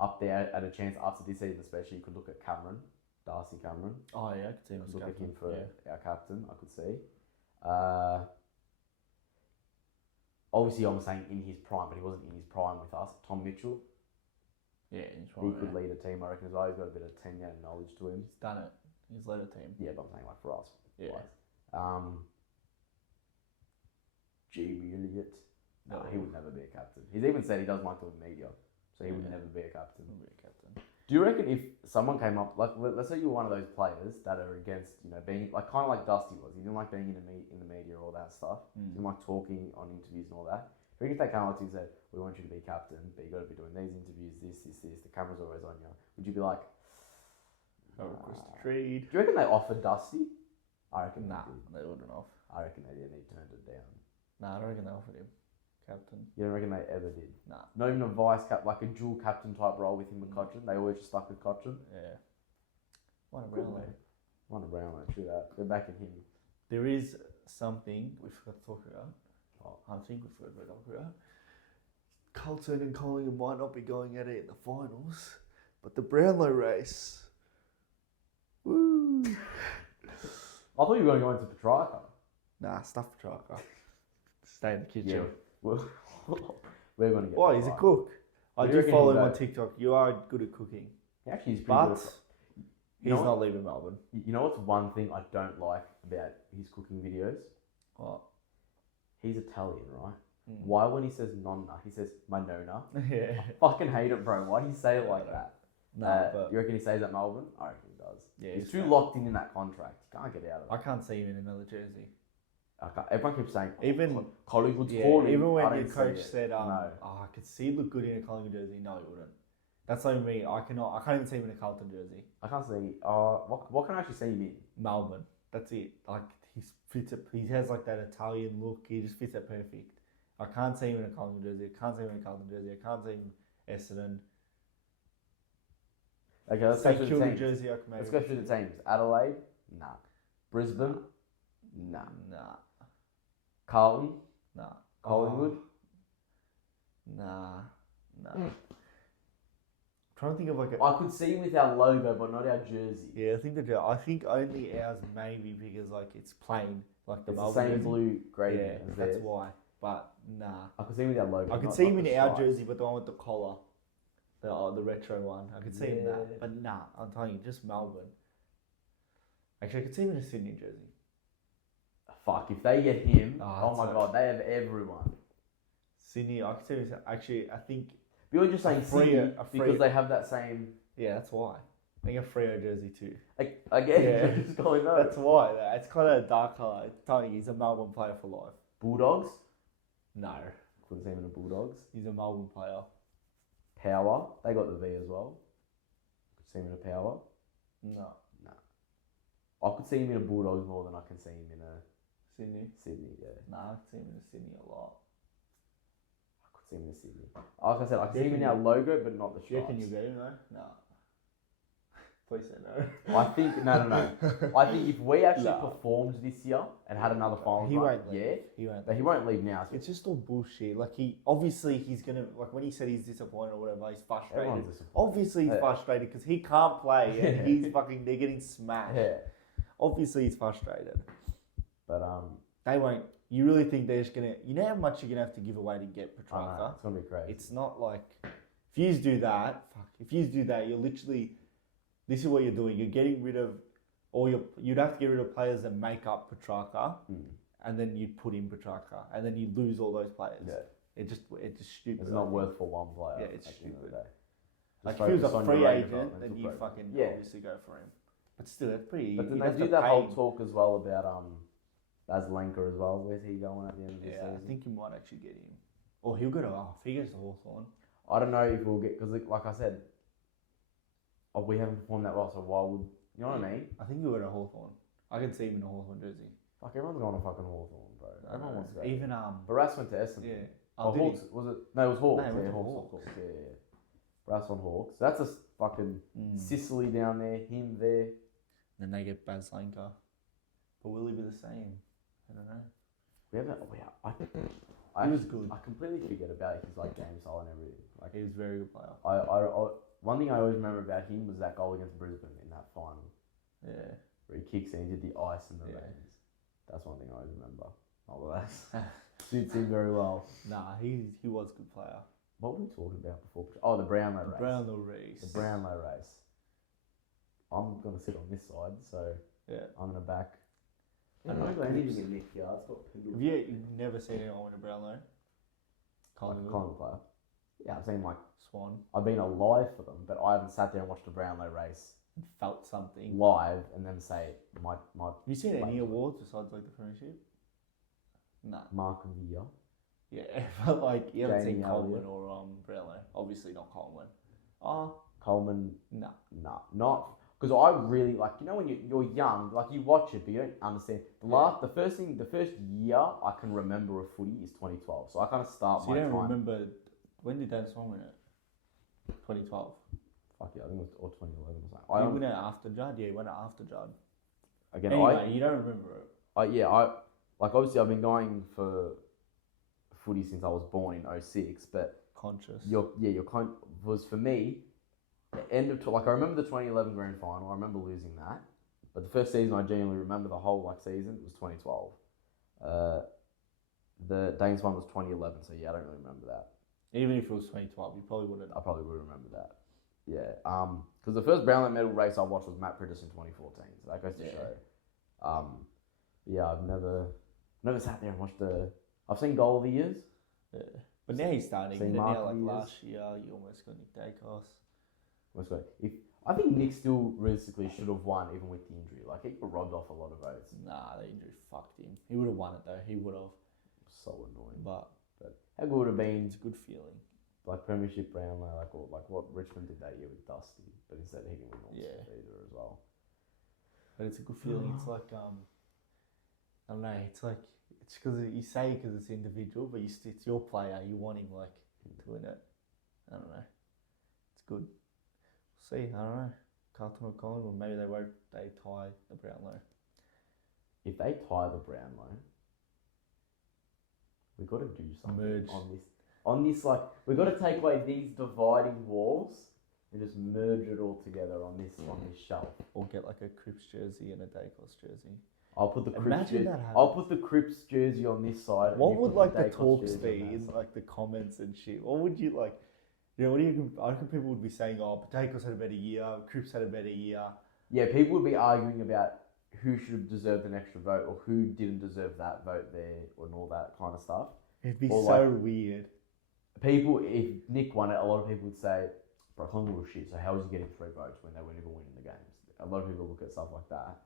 up there at a chance after this season, especially. You could look at Cameron, Darcy Cameron. Oh yeah, I could see him as Look at captain. him for Yeah. our captain. I could see. Obviously, I'm saying in his prime, but he wasn't in his prime with us. Tom Mitchell. Yeah, he's He could lead a team, I reckon, as well. He's got a bit of tenure and knowledge to him. He's done it. He's led a team. Yeah, but I'm saying like for us. Yeah. Like, Jamie Elliott. No, he would never be a captain. He's even said he doesn't like doing media, so he would never be a captain. He'll be a captain. Do you reckon if someone came up, like let's say you're one of those players that are against, being like kind of like Dusty was. He didn't like being in the media or all that stuff. He didn't like talking on interviews and all that. Do you reckon if they came up to you and said, "We want you to be captain, but you got to be doing these interviews, this. The camera's always on you." Would you be like, I request a trade. Do you reckon they offered Dusty? I reckon Nah, they did. they wouldn't have. I reckon they did. He turned it down. Nah, I don't reckon they offered him captain. You don't reckon they ever did? Nah. Not even a vice cap, like a dual captain type role with him and Cochrane. They always just stuck with Cochrane. Yeah. One around there. One of Brown, true that. They're backing him. There is something we forgot to talk about. Oh. I think we forgot to talk about. Carlton and Collingwood might not be going at it in the finals, but the Brownlow race. Woo! I thought you were going to go into Petrarca. Nah, stuff for Traka. Stay in the kitchen. Yeah. Well, we're going to get. Why? He's a cook. I What do do you reckon follow him he'll on go? TikTok. You are good at cooking. Actually, he's pretty But good. he's know not leaving Melbourne. You know what's one thing I don't like about his cooking videos? What? He's Italian, right? Mm. Why when he says nonna, he says my nonna? Yeah. I fucking hate it, bro. Why do you say it like that? No, but you reckon he stays at Melbourne? I reckon he does. yeah, He's too locked in that contract. He can't get out of it. I can't see him in another jersey. Everyone keeps saying, Even Collingwood's yeah, calling. even I when don't your see coach it. said, No. I could see him look good in a Collingwood jersey. No, he wouldn't. That's like me. I can't even see him in a Carlton jersey. I can't see. What can I actually see him in? Melbourne. That's it. Like he fits it. He has like that Italian look. He just fits it perfect. I can't see him in a Collingwood jersey. I can't see him in a Carlton jersey. I can't see him in Essendon. Okay, let's Say go through kill the the teams. jersey. I can maybe Let's go through the teams. Adelaide, nah. Brisbane, nah. Nah. Carlton, Nah. Collingwood, Nah. Trying to think of like a. I could see with our logo, but not our jersey. Yeah, I think only ours maybe because like it's plain, like the It's the Melbourne same jersey. blue gradient Yeah, as that's theirs. why. But nah, I could see with our logo. I could not- see not him in the our stripes. jersey, but the one with the collar, the retro one. I could see him Yeah. that, but nah, I'm telling you, just Melbourne. Actually, I could see him in a Sydney jersey. Fuck, if they get him, Oh, oh my that's god, they have everyone. Sydney, I could see him. Actually, I think But you're just saying Sydney a because they have that same. yeah, that's why. I think a Freo jersey too. Again, Yeah. you're just going no. That's why. It's kind of a dark colour. I'm telling you, he's a Melbourne player for life. Bulldogs. No, Couldn't see him in the Bulldogs. he's a Melbourne player. Power. They got the V as well. Could see him in a Power. No, I could see him in a Bulldogs more than I can see him in a Sydney. Sydney. Yeah, Nah, I see him in Sydney a lot. I could see him in a Sydney. Like I said, I could see him in our logo, but not the Do you reckon stripes. you get him though? No. Please say no. I think no. I think if we actually Nah. performed this year and had another final He run, won't leave. yeah, He won't. but he won't leave now. So It's just all bullshit. Like he's gonna when he said he's disappointed or whatever, he's frustrated. everyone's disappointed. Obviously he's Yeah. frustrated because he can't play and he's fucking. They're getting smashed. Yeah, Obviously he's frustrated. but They won't. You really think they're just gonna? You know how much you're gonna have to give away to get I Petrarca? know, it's gonna be crazy. It's not like if you do that. Fuck. If you do that, you're literally. This is what you're doing. You're getting rid of all your. You'd have to get rid of players that make up Petrarca, and then you'd put in Petrarca, and then you lose all those players. Yeah. It's just stupid. It's I not think. worth for one player. Yeah, it's at the end of the stupid. day. Like Just if he was focus a on free your agent, development then to you pro- fucking Yeah. obviously go for him. But still, that's pretty. But then you'd they have do to that pay whole him. talk as well about Lenka as well. Where's he going at the end of the Yeah, season? I think you might actually get him. Or he'll go to. Oh, if he goes to Hawthorn. I don't know if we'll get because like I said, we haven't performed that well. So why would you know what I mean? I think he'll go to Hawthorn. I can see him in a Hawthorn jersey. Fuck, everyone's going to fucking Hawthorn, bro. Everyone wants to go. Even Barras went to Essendon. yeah. Oh, did he? Hawks was it? No, it was Hawks. No, he went yeah, to Hawks. Hawks. Yeah. Brass on Hawks. That's a fucking Mm. Sicily down there. Him there. Then they get Baslanka. But will he be the same? I don't know. We haven't. He was good. I completely forget about his like game style and everything. Like He was a very good player. I one thing I always remember about him was that goal against Brisbane in that final Yeah. where he kicks and he did the ice in the Yeah. veins. That's one thing I always remember. All of that suits him very well. Nah, he was a good player. What were we talking about before? Oh, the Brownlow race. Brownlow race. The Brownlow race. I'm gonna sit on this side, so Yeah. I'm gonna back. I don't know anything in Nick here. It's got Have you've never seen anyone win a Brownlow? like a Collingwood. Collingwood player. Yeah, I've seen like Swan. I've been alive for them, but I haven't sat there and watched a Brownlow race And felt something. live and then say my Have you seen any like- awards besides like the Premiership? Nah. mark of the year. Yeah, but like you haven't Jamie seen Coleman Elliott. or Brownlow. Obviously not Coleman. Oh, Coleman, nah. nah, not because I really like when you're young, like you watch it, but you don't understand. The first year I can remember of footy is 2012, so I kind of start So my you don't time. remember when did Dan Swan win it? 2012. Fuck yeah, I think it was or 2011 or something. Did I he don't, win it after Judd? Yeah, he won it after Judd. again, Anyway, you don't remember it. I like obviously I've been going for footy since I was born in 06, but Conscious. your was for me the end of like I remember the 2011 grand final. I remember losing that, but the first season I genuinely remember the whole like season was 2012. The Danes one was 2011, so yeah, I don't really remember that. Even if it was 2012, you probably wouldn't. I probably would remember that. Yeah, because the first Brownlow medal race I watched was Matt Priddis in 2014, so that goes to show. Yeah, I've never sat there and watched I've seen Goal of the Years. Yeah. But now he's starting. Seen And Mark now, like Lears. last year, you almost got Nick Dacos. I think Nick still realistically should have won even with the injury. Like he got robbed off a lot of votes. Nah, the injury fucked him. He would have won it though. He would have. So annoying. But How good would it have been it's a good feeling. like Premiership Brownlow, like what Richmond did that year with Dusty, but instead he didn't win all either as well. But it's a good feeling. It's like I don't know. It's like it's because you say because it's individual, but it's your player. You want him like to win it. I don't know. It's good. See, I don't know. Carlton or Collingwood, maybe they won't. They tie the Brownlow. If they tie the Brownlow, we got to do something Merge. on this. Like, we got to take away these dividing walls and just merge it all together on this shelf. Or get like a Crips jersey and a Dacos jersey. I'll put the Crips Imagine jersey. that happen. I'll put the Crips jersey on this side. and What you would put like the Dacos talks jersey be on that in side. like the comments and shit? What would you like? You know, what do you? I reckon people would be saying, "Oh, Dacos had a better year. Crips had a better year." Yeah, people would be arguing about who should have deserved an extra vote or who didn't deserve that vote there and all that kind of stuff. It'd be Or so like- weird. People, if Nick won it, a lot of people would say, bro, Collingwood was shit, so how was he getting 3 votes when they were never winning the games? A lot of people look at stuff like that.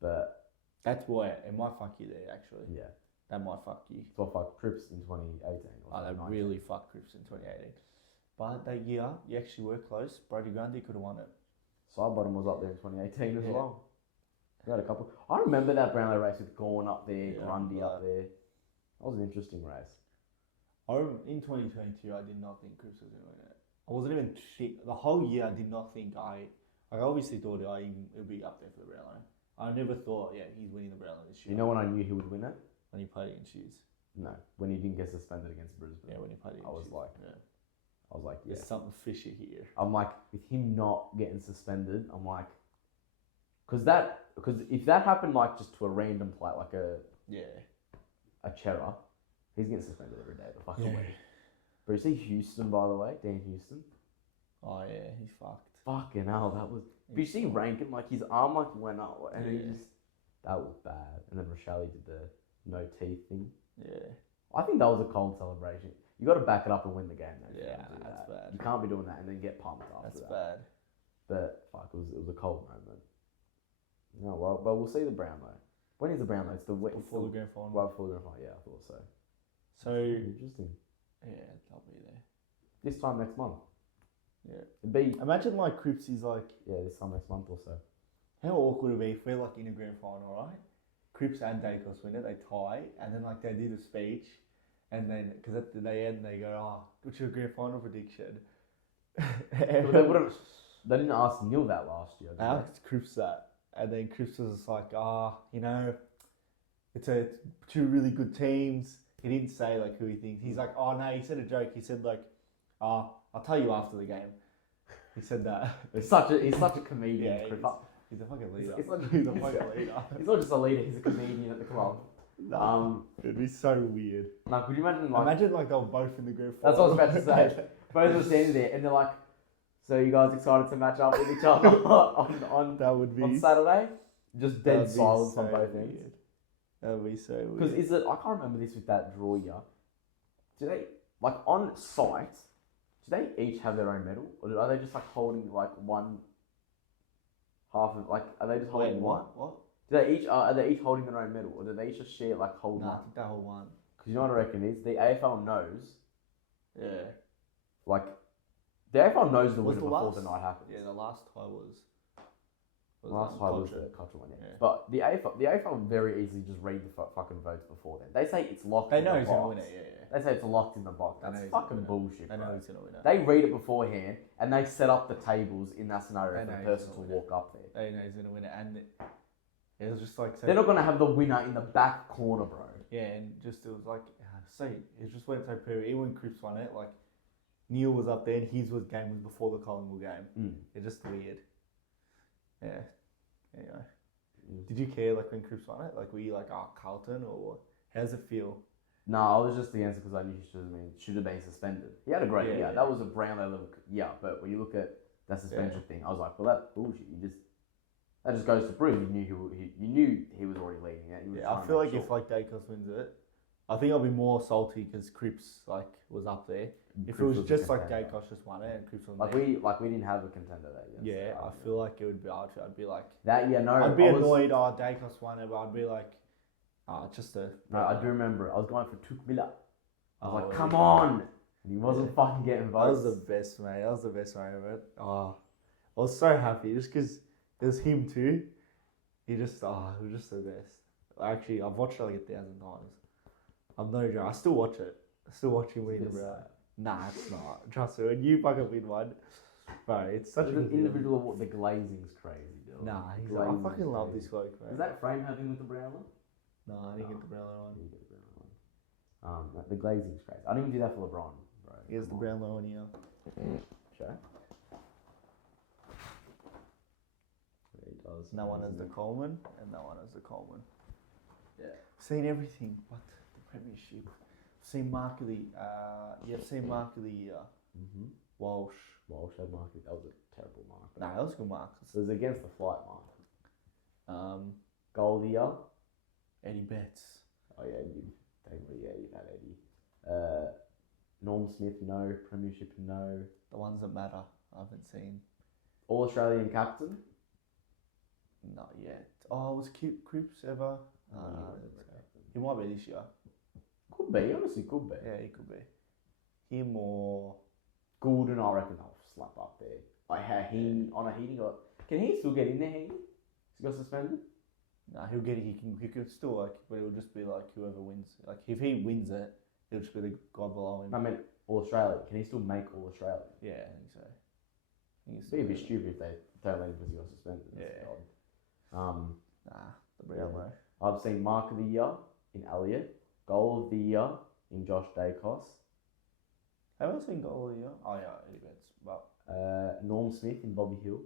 But, That's why it might fuck you there. Actually, yeah. that might fuck you. It's what fucked Crips in 2018. Oh, they 2019. really fucked Crips in 2018. But that year, you actually were close. Brody Grundy could have won it. Sidebottom was up there in 2018 as Yeah. well. We had a couple. I remember that Brownlow race with Gorn up there, Yeah, Grundy up but- there. That was an interesting race. In 2022, I did not think Crips was going to win it. I wasn't even shit. The whole year, I did not think I obviously thought it would be up there for the Brownlow. I never thought, he's winning the Brownlow this year. You know when I knew he would win it? When he played against Hughes. No, when he didn't get suspended against Brisbane. Yeah, when he played against I was Hughes. like, yeah. yeah. There's something fishy here. I'm like, with him not getting suspended, I'm like, because if that happened like just to a random player, like a Chera, he's getting suspended every day. The fucking week. But you see Houston, by the way, Dan Houston. Oh yeah, he's fucked. Fucking hell, that was. But you see Rankin, like his arm like went up, and he just that was bad. And then Rochelle did the no teeth thing. Yeah. I think that was a cold celebration. You got to back it up and win the game. Though, Yeah, that's bad. You can't be doing that and then get pumped after That's that. bad. But fuck, it was a cold moment. No, well, but we'll see the Brownlow. When is the Brownlow? It's the Before the grand final. right before the grand final. Yeah, I thought so. So Interesting. yeah, I'll be there. This time next month. Yeah. It'd be Imagine like Crips is like, this time next month or so. how awkward would it be if we're like in a grand final, right? Crips and Dacos win it, they tie, and then like they do the speech, and then because at the end they go, "Oh, what's your grand final prediction?" But they didn't ask Neil that last year. I asked Crips that, and then Crips was just like, it's two really good teams. He didn't say like who he thinks. He's like, oh no, he said a joke. He said like, I'll tell you after the game. He said that. He's such a comedian. Yeah, Crip. he's a fucking leader. It's like- He's a fucking leader. He's not just a leader; he's a comedian at the club. It'd be so weird. Now, could you imagine like? Imagine like they were both in the grand That's final. what I was about to say. Both were standing there, and they're like, "So you guys excited to match up with each other on That would be on Saturday?" Just dead that'd be silence so on both weird. ends. That would be so weird. Because is it? I can't remember this with that draw year. Do they like on site? Do they each have their own medal, or are they just like holding like one half of like? Are they just holding one? What? Do they each are they each holding their own medal, or do they each just share like hold No, I one? think that whole one. Because you know what I reckon is the AFL knows Yeah. like the AFL knows the Was winner the before last- the night happens. Yeah, the last tie was. Last time was Culture. the cultural one, yeah. Yeah. But the AFL very easily just read the fucking votes before then. They say it's locked They in know the he's box. gonna win it. Yeah. They say it's locked in the box. They know That's he's gonna fucking win it. bullshit, They know bro. he's gonna win it. They read it beforehand and they set up the tables in that scenario They for know the he's person to gonna win walk up there. They know he's gonna win it, and it was just like so. They're not gonna have the winner in the back corner, bro. Yeah, and just it was like it just went so perfect. Even when Crips won it, like Neil was up there, and his game was before the Collingwood game. It's just weird. Yeah. Anyway. Did you care like when Crips won it? Like were you like, Carlton, or how does it feel? No, I was just the answer because I knew he should have been suspended. He had a great year. Yeah. That was a Brownlow level year. But when you look at that suspension thing, I was like, well, that's bullshit. That just goes to prove you knew he was already leading it. Yeah, I feel like if like Dacos wins it, I think I'll be more salty because Crips like was up there. If Crips it was was just a like contender. Dacos just won it and Crips was Like there, we didn't have a contender that year. yeah, so I feel like it would be. I'd be like, that year. No, I'd be I was- annoyed. Dacos won it, but I'd be like, just a. No, I do remember. I was going for Took Miller. I was like, Oh, come yeah. on, and he wasn't fucking getting That votes. was the best, mate. That was the best moment. I was so happy just because it was him too. He just, it was just the best. Actually, I've watched it like 1,000 times. I'm no joke. I still watch it. I still watch him winning the It's round. Nah, it's not. Trust me. When you fucking win one, Bro, it's such a The good individual award. The glazing's crazy, dude. Nah, The I glazing's fucking love crazy. this bloke, man. Is that frame having with the Brownlow? No, I didn't get the Brownlow one. You get the Brownlow one. The glazing's crazy. I didn't even do that for LeBron, bro. He has the Brownlow one here. Sure. Yeah, he does. And that one has the Coleman, and that one has the Coleman. Yeah. Seen everything, but the Premiership. Seen Mark of the, seen Mark of the Year. Mm-hmm. Walsh. Walsh had mark. That was a terrible mark. Nah, that was a good mark. It was against the flight mark. Goal Goal of the year. Eddie Betts. Oh yeah, you've had Eddie. Norm Smith, no. Premiership, no. The ones that matter, I haven't seen. All Australian captain. Not yet. Oh, was Cripps ever? No, He might be this year. could be, honestly, could be. Yeah, he could be. Him or Goulden, I reckon I'll slap up there. Like how he got. Can he still get in there? He got suspended. nah, he'll get it. He could still like, but it'll just be like whoever wins. Like if he wins it, it'll just be the guy below him. I mean, All Australian. Can he still make All Australian? Yeah, I think so. It'd be a bit stupid if they don't let him because he got suspended. Yeah. Nah, The Brownlow. I've seen Mark of the Year in Elliott, Goal of the Year in Josh Dacos, Have I seen Goal of the Year? Oh yeah, Eddie Betts. But Norm Smith in Bobby Hill,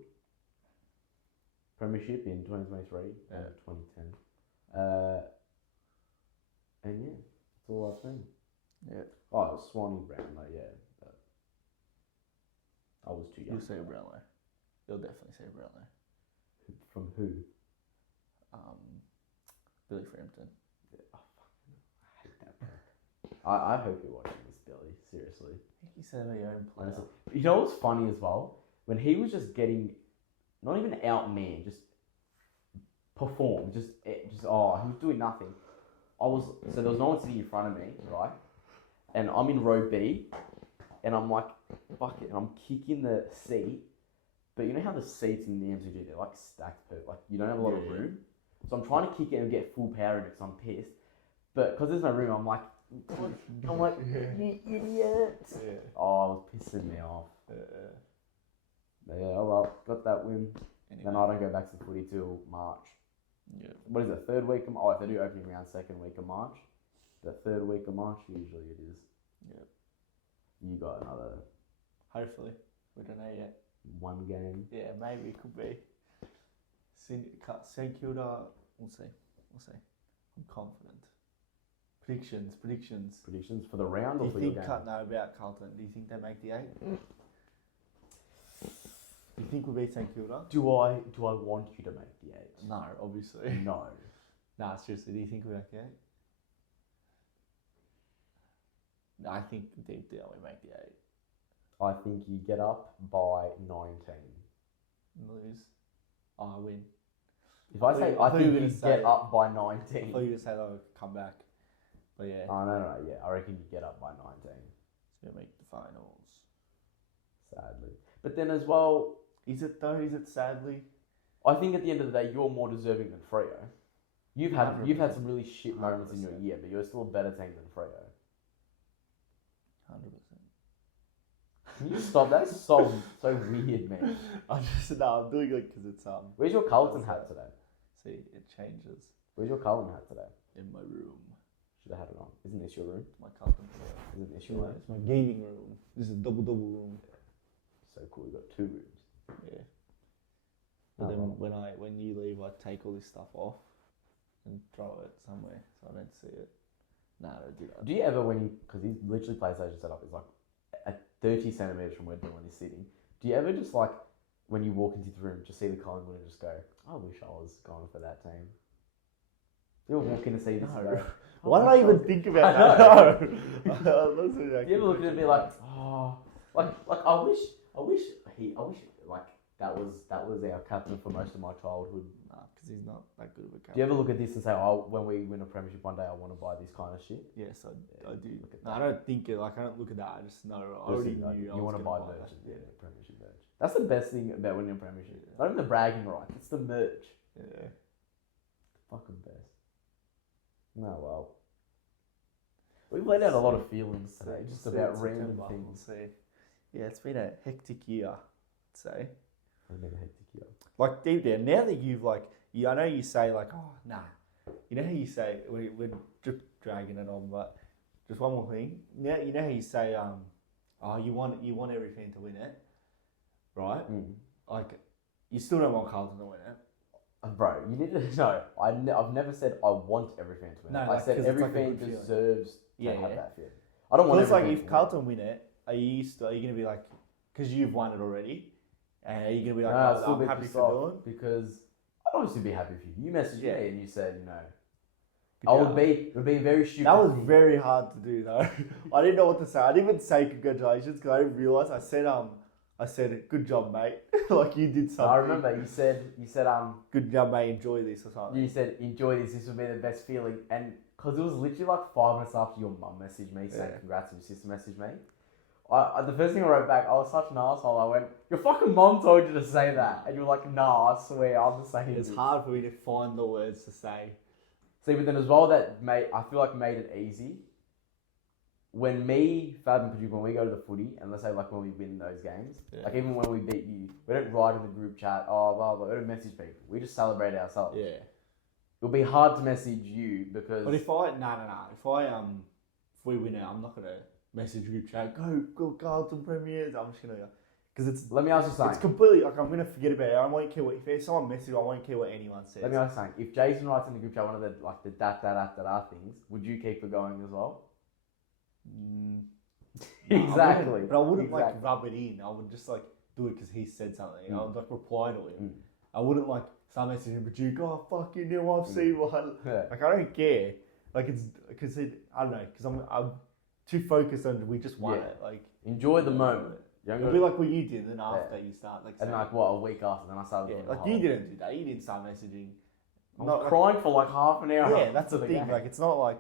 Premiership in 2023 and 2010. And yeah, that's all I've seen. yeah, Oh, Swanee Brownlow, yeah. But I was too young. you'll say a Brownlow. You'll definitely say a Brownlow. From who? Billy Frampton. Yeah, oh, fuck. I hate that, bro. I hope you're watching this, Billy. Seriously. I think he said about your own player. Honestly. You know what's funny as well? When he was just getting, not even outman, just perform, he was doing nothing. So there was no one sitting in front of me, right? And I'm in row B, and I'm like, fuck it, and I'm kicking the seat. But you know how the seats in the MCG, they're like stacked like you don't have a lot of room. So I'm trying to kick it and get full power in it because I'm pissed. But because there's no room, I'm like, you idiot. Yeah. Oh, it was pissing me off. But yeah, oh well, got that win. Anyway. Then I don't go back to the footy till March. Yeah. What is it, third week of March? If they do opening round, second week of March. The third week of March, usually it is. Yeah. You got another Hopefully. We don't know yet. one game. Yeah, maybe it could be. St Kilda, we'll see. I'm confident. Predictions. Predictions for the round Do or you for your think game? about Carlton? Do you think they make the 8? Do you think we'll beat St Kilda? Do I want you to make the 8? No, obviously. No. Nah, seriously, do you think we'll make the 8? No, I think deep down we make the 8. I think you get up by 19. Lose. Oh, I win. If I say, I I thought you think were you gonna get say- up by I 19. thought you were going to say they'll come back. But yeah, Oh, no, yeah. I reckon you get up by 19, it's going to make the finals. sadly. But then as well, Is it though? Is it sadly? I think at the end of the day, you're more deserving than Freo. You've had 100%. some really shit moments in your 100%. year, but you're still a better team than Freo. 100%. Can you stop? That's so weird, man. I'm doing it because it's Where's your Carlton hat today? See, it changes Where's your Carlton hat today? in my room. Should have had it on. Isn't this your room? It's my Carlton player. Isn't this your room? It's my gaming room. This is double room. So cool. You got 2 rooms. Yeah. But Oh, then well. when you leave, I take all this stuff off and throw it somewhere so I don't see it. Nah, I don't do that. Do you ever, because his literally PlayStation setup is like at 30 centimeters from where Dylan is sitting, do you ever just like, when you walk into the room, just see the Collingwood and just go, I wish I was going for that team? You'll walk in to see this. No. and go, Why did I even think about I that? know. No. Do you ever look at it and be like, oh, like I wish like that was our captain for most of my childhood. Nah, because he's not that good of a captain. Do you ever look at this and say, oh, when we win a premiership one day, I want to buy this kind of shit? Yes, I do. Look at No, that. I don't think it. Like I don't look at that. I just know. I already Listen, knew. you want to buy merch, that. yeah, premiership merch. That's the best thing about winning a premiership. Not even the bragging rights, it's the merch. Yeah. Fucking best. No, well. We've laid out a lot of feelings today, just about random things. We'll see. Yeah, it's been a hectic year. say. I never hate tequila. Like deep down, now that you've like, I know you say like, oh nah, you know how you say we're just dragging it on, but just one more thing. Now you know how you say oh you want every fan to win it, right? Like you still don't want Carlton to win it. Bro, you need to know. I've never said I want every fan to win. No, I like, said 'cause every it's like a fan good deserves to have Yeah. that feeling. I don't want It's every like fan if to Carlton win it, are you gonna be like, because you've won it already, and are you gonna be like, No, I'd still I'm be happy pissed for off Dylan? because I'd obviously be happy for you. You messaged Yeah. me and you said, you know, Good I job. would be. It would be very stupid. That was thing. very hard to do though. I didn't know what to say. I didn't even say congratulations because I didn't realise. I said good job, mate. Like you did something. I remember you said good job, mate. Enjoy this or something. you said enjoy this. This would be the best feeling, and because it was literally like 5 minutes after your mum messaged me saying congrats, and your sister messaged me. The first thing I wrote back, I was such an asshole. I went, your fucking mum told you to say that, and you were like, nah, I swear, I'm the same. It's hard for me to find the words to say. See, but then as well, I feel like made it easy. When me, Fab and Paducah, when we go to the footy, and let's say like when we win those games, like even when we beat you, we don't write in the group chat, oh, blah, blah, we don't message people. We just celebrate ourselves. Yeah. It'll be hard to message you because... But if we win it, I'm not gonna message group chat, go Carlton Premiers. I'm just gonna go, because it's... Let me ask you something. It's completely, like I'm gonna forget about it. I won't care if someone messages, I won't care what anyone says. Let me ask you something. If Jason writes in the group chat one of the da things, would you keep it going as well? Exactly. But I wouldn't like rub it in. I would just like do it because he said something. I would like reply to him. I wouldn't like start messaging him, but you go, oh, fuck you know, I've seen one. Like I don't care. Like it's because I don't know, because I'm too focused on we just won it. Like enjoy the moment. It'll be like what you did, then after you start like. And like what, a week after, then I started. Yeah, like you didn't do that. You didn't start messaging. I was crying for like half an hour. Yeah, that's the thing. Game. Like it's not like.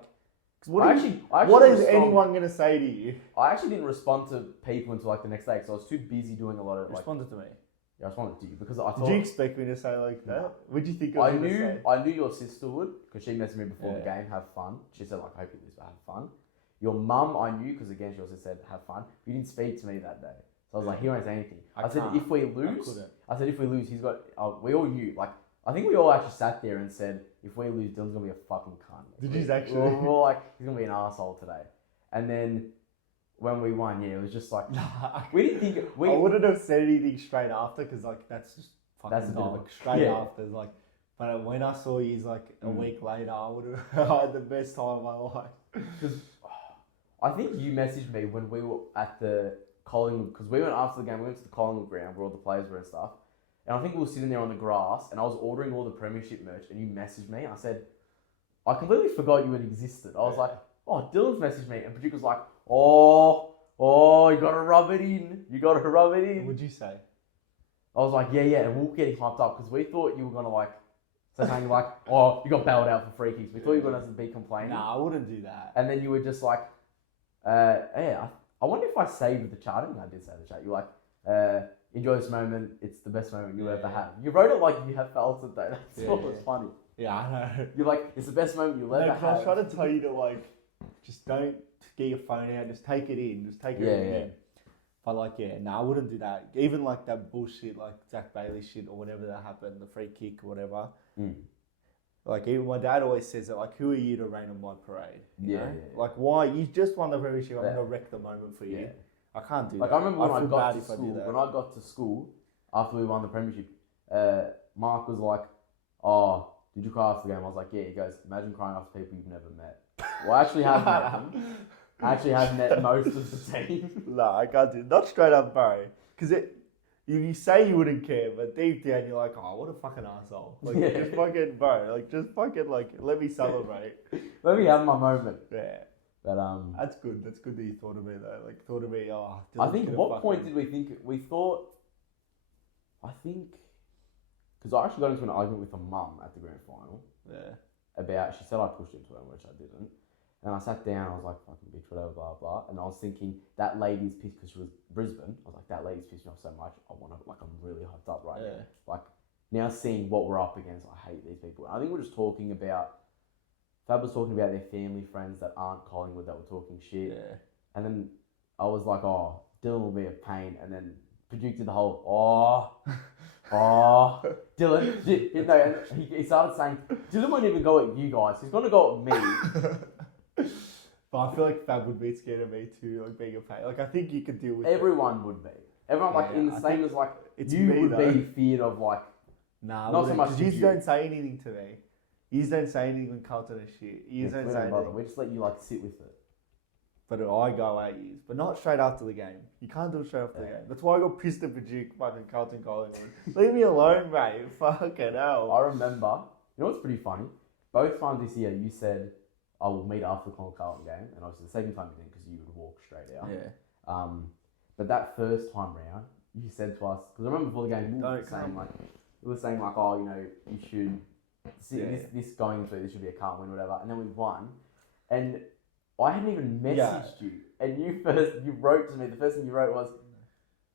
What is anyone gonna say to you? I actually didn't respond to people until like the next day because I was too busy doing a lot of like. Responded to me. Yeah, I responded to you because I thought. Did you expect me to say like that? What did you think I knew your sister would because she messaged me before the game. Have fun. She said like, I hope you lose, but have fun. Your mum, I knew because again she also said have fun. You didn't speak to me that day, so I was like, he won't say anything. I said if we lose, he's got. We all knew like. I think we all actually sat there and said, if we lose, Dylan's going to be a fucking cunt. Did you actually? We're all like, he's going to be an arsehole today. And then when we won, it was just like, we didn't think... I wouldn't have said anything straight after because like, that's just fucking dumb. Like, straight after. Like, but when I saw you like a week later, I would have had the best time of my life. Because I think you messaged me when we were at the Collingwood, because we went after the game, we went to the Collingwood ground where all the players were and stuff. And I think we were sitting there on the grass and I was ordering all the premiership merch and you messaged me. I said, I completely forgot you had existed. I was like, oh, Dylan's messaged me. And Paducah's like, oh, you got to rub it in. You got to rub it in. What'd you say? I was like, yeah. And we were getting hyped up because we thought you were going to like, say something like, oh, you got bailed out for free kicks. We thought you were going to be complaining. Nah, I wouldn't do that. And then you were just like, I wonder if I saved the chat. I think I did save the chat. You were like, enjoy this moment. It's the best moment you'll ever have. You wrote it like you have felt it though. That's what was funny. Yeah, I know. You're like, it's the best moment you'll ever have. I was trying to tell you to like, just don't get your phone out. Just take it in. Just take it in. But like, I wouldn't do that. Even like that bullshit, like Zach Bailey shit or whatever that happened, the free kick or whatever. Like even my dad always says that, like, who are you to rain on my parade? You know? Like, why? You just won the premiership. I'm gonna wreck the moment for you. I can't do that. Like I remember when I got to school after we won the premiership, Mark was like, "Oh, did you cry after the game?" I was like, "Yeah." He goes, "Imagine crying after people you've never met." Well, I actually have met them. I actually have met most of the team. No, I can't do it. Not straight up, bro. Because you say you wouldn't care, but deep down you're like, "Oh, what a fucking asshole!" Like just fucking, bro. Like just fucking, like let me celebrate. Let me have my moment. Yeah. But that's good. That's good that you thought of me though. Like thought of me. Oh, I think what point did we think we thought? I think because I actually got into an argument with a mum at the grand final. Yeah. About she said I pushed into her, which I didn't. And I sat down. I was like, "Fucking bitch, whatever, blah blah." And I was thinking that lady's pissed because she was Brisbane. I was like, "That lady's pissed me off so much. I want to like I'm really hyped up right now. Like now seeing what we're up against, I hate these people." And I think we're just talking about. Fab was talking about their family friends that aren't Collingwood that were talking shit. Yeah. And then I was like, oh, Dylan will be a pain. And then predicted the whole, Dylan, he started saying, Dylan won't even go at you guys, he's going to go at me. But I feel like Fab would be scared of me too, like being a pain. Like I think you could deal with Everyone would be. Everyone, like, in the same as, like, it's you me, would though. be feared of, like, Nah, not so much you you. don't say anything to me. You don't say anything when Carlton is shit. You don't say anything. We just let you, like, sit with it. But I go at you. But not straight after the game. You can't do it straight after the game. That's why I got pissed at Bajuk, fucking Carlton Collingwood. Leave me alone, mate. Fucking hell. I remember, you know what's pretty funny? Both times this year, you said, I will meet after the Carlton game. And obviously the second time you didn't because you would walk straight out. Yeah. But that first time round, you said to us, because I remember before the game, we were saying like, oh, you know, you should see this going into it, this should be a Carlton win, whatever. And then we won, and I hadn't even messaged you, and you wrote to me. The first thing you wrote was,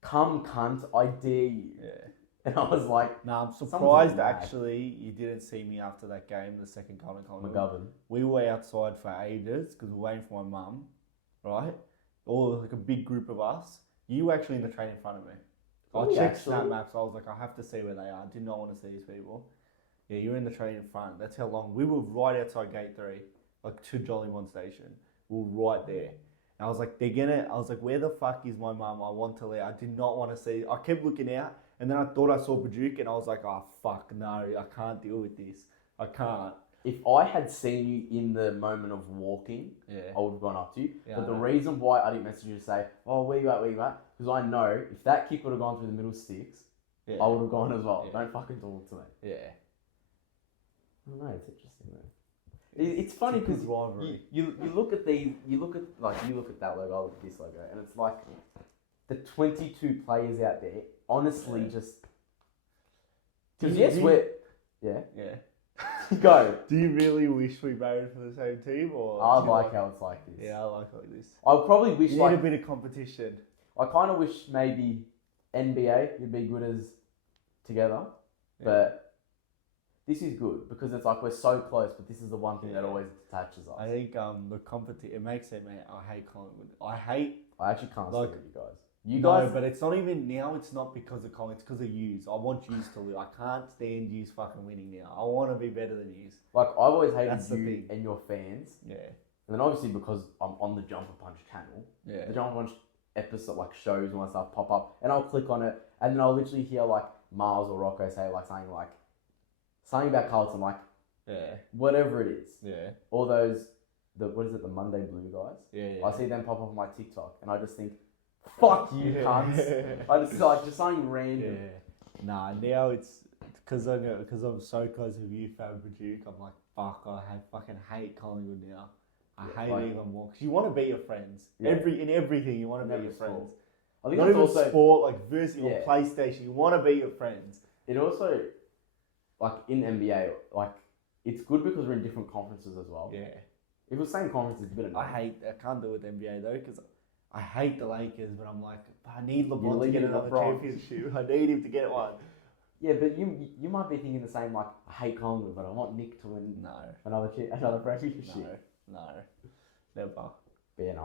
"Come cunt, I dare you." Yeah. And I was like, "Nah, I'm surprised actually you didn't see me after that game, the second Carlton Collingwood. McGovern. We were outside for ages because we were waiting for my mum, right? All like a big group of us. You were actually in the train in front of me. I checked Snap Maps. I was like, I have to see where they are. I did not want to see these people. Yeah, you were in the train in front. That's how long. We were right outside Gate 3, like to Jollymont Station. We were right there. And I was like, I was like, where the fuck is my mum? I want to leave. I did not want to see. I kept looking out, and then I thought I saw Bajuk, and I was like, oh, fuck, no, I can't deal with this. I can't. If I had seen you in the moment of walking, I would have gone up to you. Yeah, but the reason why I didn't message you to say, oh, where you at? Because I know if that kick would have gone through the middle sticks, I would have gone as well. Yeah. Don't fucking talk to me. Yeah. I don't know, it's interesting though. It's funny because you look at that logo, I look at this logo, and it's like the 22 players out there, honestly, just... Because Yeah. Go. Do you really wish we voted for the same team, or? I like how it's like this. Yeah, I like this. I probably wish you need a bit of competition. I kind of wish maybe NBA would be good as together, but this is good because it's like we're so close. But this is the one thing that always detaches us. I think the competition it makes it. Man, I hate Collingwood. I actually can't stand you guys. No, but it's not even now. It's not because of Collingwood. It's because of yous. I want yous to lose. I can't stand yous fucking winning now. I want to be better than yous. Like I've always hated you and your fans. Yeah. And then obviously because I'm on the Jumper Punch channel. Yeah. The Jumper Punch episode like shows and all that stuff pop up, and I'll click on it, and then I'll literally hear like Miles or Rocco say like something about Carlton, like whatever it is. Yeah. All those the Monday Blue guys. Yeah. I see them pop up on my TikTok, and I just think, fuck you, cunts. I just like something random. Yeah. Nah, now it's because I'm so close with you, Fab Bajuk. I'm like, fuck, I fucking hate Collingwood now. I hate it even more because you want to be your friends. Yeah. In everything, you want to be your friends. I think not even also, sport, like versus or PlayStation. You want to be your friends. It also, like in NBA, like it's good because we're in different conferences as well. Yeah. If we're same conference, it's a bit annoying. I can't do it with NBA though because I hate the Lakers, but I'm like, I need LeBron to get another championship. I need him to get one. Yeah, but you might be thinking the same, like, I hate Collingwood, but I want Nick to win another premiership. No, never. But yeah, no,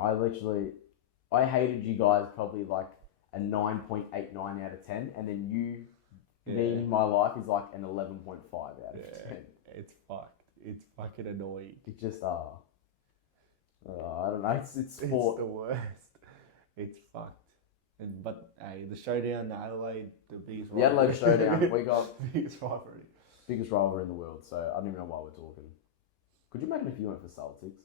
I hated you guys probably like a 9.89 out of 10, and then you being in my life is like an 11.5 out of 10. It's fucked. It's fucking annoying. It just, I don't know, it's sport. It's the worst. It's fucked. But hey, the showdown, the Adelaide, the biggest rivalry. The Adelaide showdown, we got biggest rivalry. Biggest rivalry in the world, so I don't even know why we're talking. Could you imagine if you went for Celtics?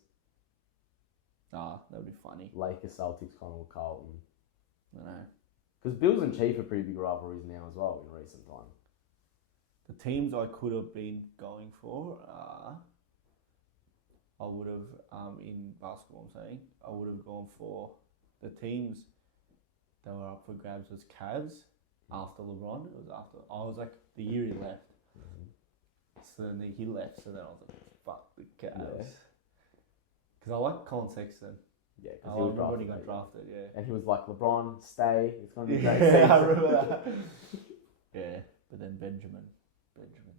Nah, that would be funny. Lakers, Celtics, Collingwood, Carlton. I know. Because Bills and Chiefs are pretty big rivalries now as well in recent time. The teams I could have been going for I would have, in basketball I'm saying, I would have gone for the teams that were up for grabs was Cavs after LeBron. It was after, I was like, the year he left. So then he left, so then I was like, fuck the Cavs. Because I like Colin Sexton. Yeah, because he was drafted. When he got drafted, And he was like, LeBron, stay. It's going to be great. Yeah, I remember that. But then Benjamin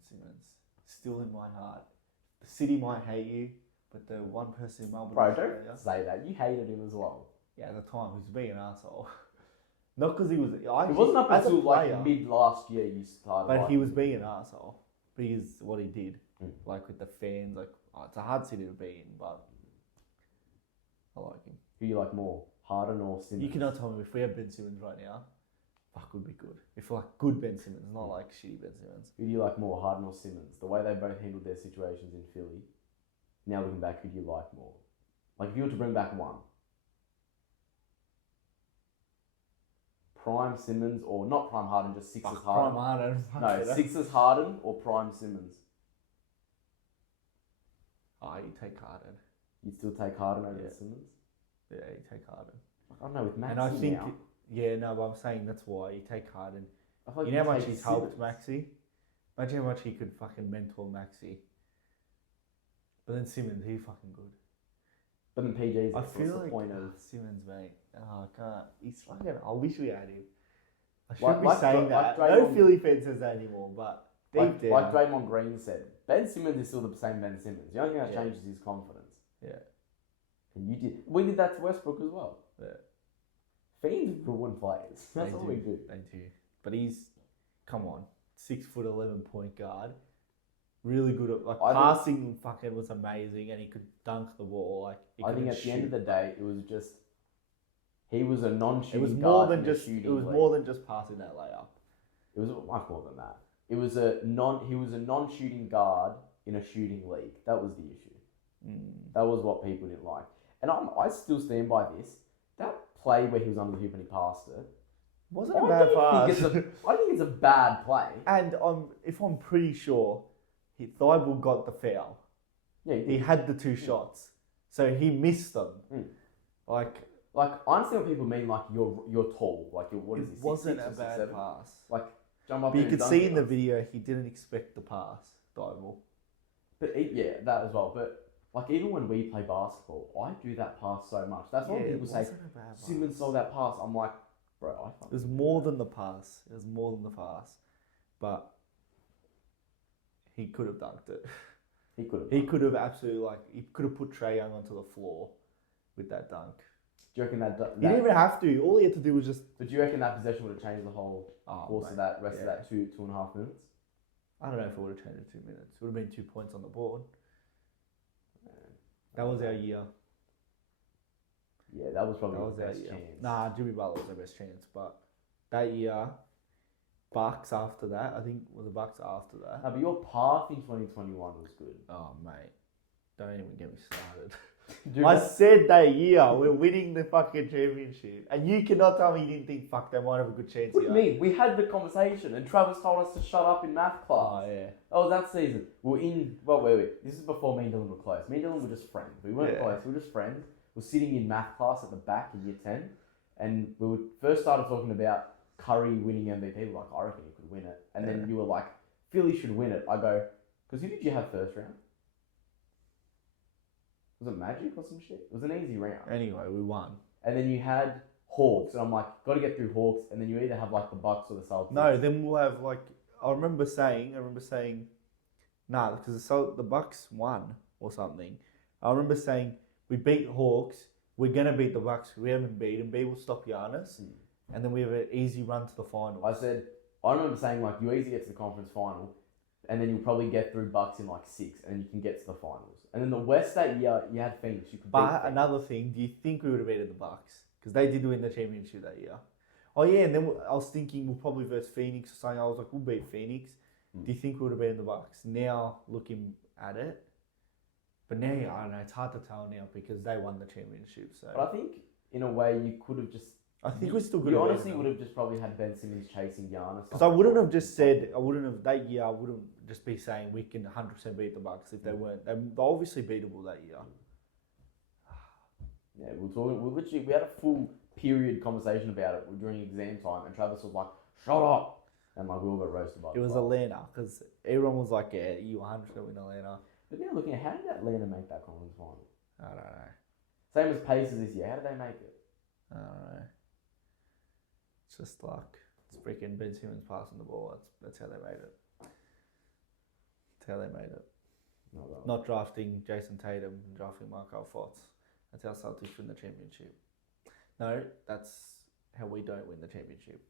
Simmons, still in my heart. The city might hate you, but the one person in Melbourne... Bro, don't say that. You hated him as well. Yeah, at the time, he was being an asshole. Not because he was. It wasn't up as a until player, like mid last year you started. but liking he was him. being an arsehole because what he did, Mm. like with the fans, like it's a hard city to be in, but I like him. Who you like more, Harden or Simmons? You cannot tell me if we have Ben Simmons right now, fuck would be good. If like good Ben Simmons, not like shitty Ben Simmons. Who do you like more, Harden or Simmons? The way they both handled their situations in Philly. Now looking back, who do you like more? Like if you were to bring back one, prime Simmons or not prime Harden, just Sixers Harden. Prime Harden. No, Sixers Harden or prime Simmons. Oh, you take Harden. You'd still take Harden over Yeah. Simmons? Yeah, you take Harden. I don't know, with Maxey And I think, now, yeah, no, but I'm saying that's why you take Harden. I feel like You know how much take he's helped Simmons. Maxi? Imagine how much he could fucking mentor Maxi. But then Simmons, he's fucking good. But then PJ's, I what's feel the like point of... Simmons, mate. Oh, I can't. He's fucking. I wish we had him. I should Like- be like saying Dra- that. like No Draymond- Philly fans says that anymore, but deep down. Like Draymond Green said, Ben Simmons is still the same Ben Simmons. The only thing that Yeah. changes is his confidence. Yeah. And you did. We did that to Westbrook as well. Yeah. Fiends ruin players. That's They all do. we do. They do. But he's, come on, 6'11" point guard. Really good at, like, I think- passing fucking was amazing and he could dunk the ball. Like, he I think couldn't at the end of shoot. the day, it was just he was a non-shooting It was guard more than in a just. shooting It was league. more than just passing that layup. It was much more than that. It was he was a non-shooting guard in a shooting league. That was the issue. That was what people didn't like. And I still stand by this. That play where he was under the hoop and he passed it. Wasn't I a bad don't think pass. I think it's a bad play. And if I'm pretty sure, Thibault got the foul. Yeah, He had the two shots, so he missed them. Mm. Like Like I understand what people mean. Like you're tall. Like you're what is it he? 6'6" wasn't or a bad 6'7"? pass. Like jump up. But you there could and see dunk in it. the video he didn't expect the pass, Thibault. But yeah, that as well. But like even when we play basketball, I do that pass so much. That's why people say Simmons saw that pass. I'm like, bro, I It fucking was more than the pass. It was more than the pass, but he could have dunked it. he could have. He could have absolutely he could have put Trae Young onto the floor with that dunk. Do you reckon that? He didn't even have to. All he had to do was just. But do you reckon that possession would have changed the whole course of that rest of that 2.5 minutes? I don't know if it would have changed in 2 minutes. It would have been 2 points on the board. That was our year. Yeah, that was probably That was the our best year. chance. Nah, Jimmy Butler was our best chance, but that year, Bucks after that, I think was the Bucks after that. No, but your path in 2021 was good. Oh mate, don't even get me started. Do you I remember- said that year we're winning the fucking championship, and you cannot tell me you didn't think fuck they might have a good chance What do here. you mean? We had the conversation, and Travis told us to shut up in math class. Oh yeah. That was that season. We were in. Well, wait. This is before me and Dylan were close. Me and Dylan were just friends. We weren't Yeah. close. We were just friends. We're sitting in math class at the back in year 10, and we would first started talking about Curry winning MVP. We were like, I reckon he could win it. And then you were like, Philly should win it. I go, because who did you have first round? Was it Magic or some shit? It was an easy round. Anyway, we won. And then you had Hawks, and I'm like, got to get through Hawks, and then you either have like the Bucks or the Celtics. No, then we'll have like I remember saying, nah, because the Bucks won or something. I remember saying we beat Hawks, we're gonna beat the Bucks. We haven't beaten. B will stop Giannis, and then we have an easy run to the finals. I remember saying like you easily get to the conference final, and then you'll probably get through Bucks in like 6, and you can get to the finals. And then the West that year you had Phoenix. You could. But beat Phoenix. another thing, do you think we would have beaten the Bucks? Because they did win the championship that year. Oh yeah, and then I was thinking we'll probably verse Phoenix or something. I was like, we'll beat Phoenix. Do you think we would have beaten the Bucks? Now looking at it, but now I don't know. It's hard to tell now because they won the championship. So But I think in a way you could have just. I think we still could You have. honestly would have just probably had Ben Simmons chasing Giannis. Because I wouldn't have just said, I wouldn't just be saying we can 100% beat the Bucks if they weren't. They're obviously beatable that year. Yeah, we had a full period conversation about it during exam time, and Travis was like, "Shut up," and like we all got roasted by. It was Atlanta because everyone was like, "Yeah, you 100% win Atlanta." But now looking at how did Atlanta make that conference final? I don't know. Same as Pacers this year. How did they make it? I don't know. It's just like it's freaking Ben Simmons passing the ball. That's how they made it. That's how they made it. Not drafting Jason Tatum and drafting Markel Fultz. That's how Celtics win the championship. No, that's how we don't win the championship.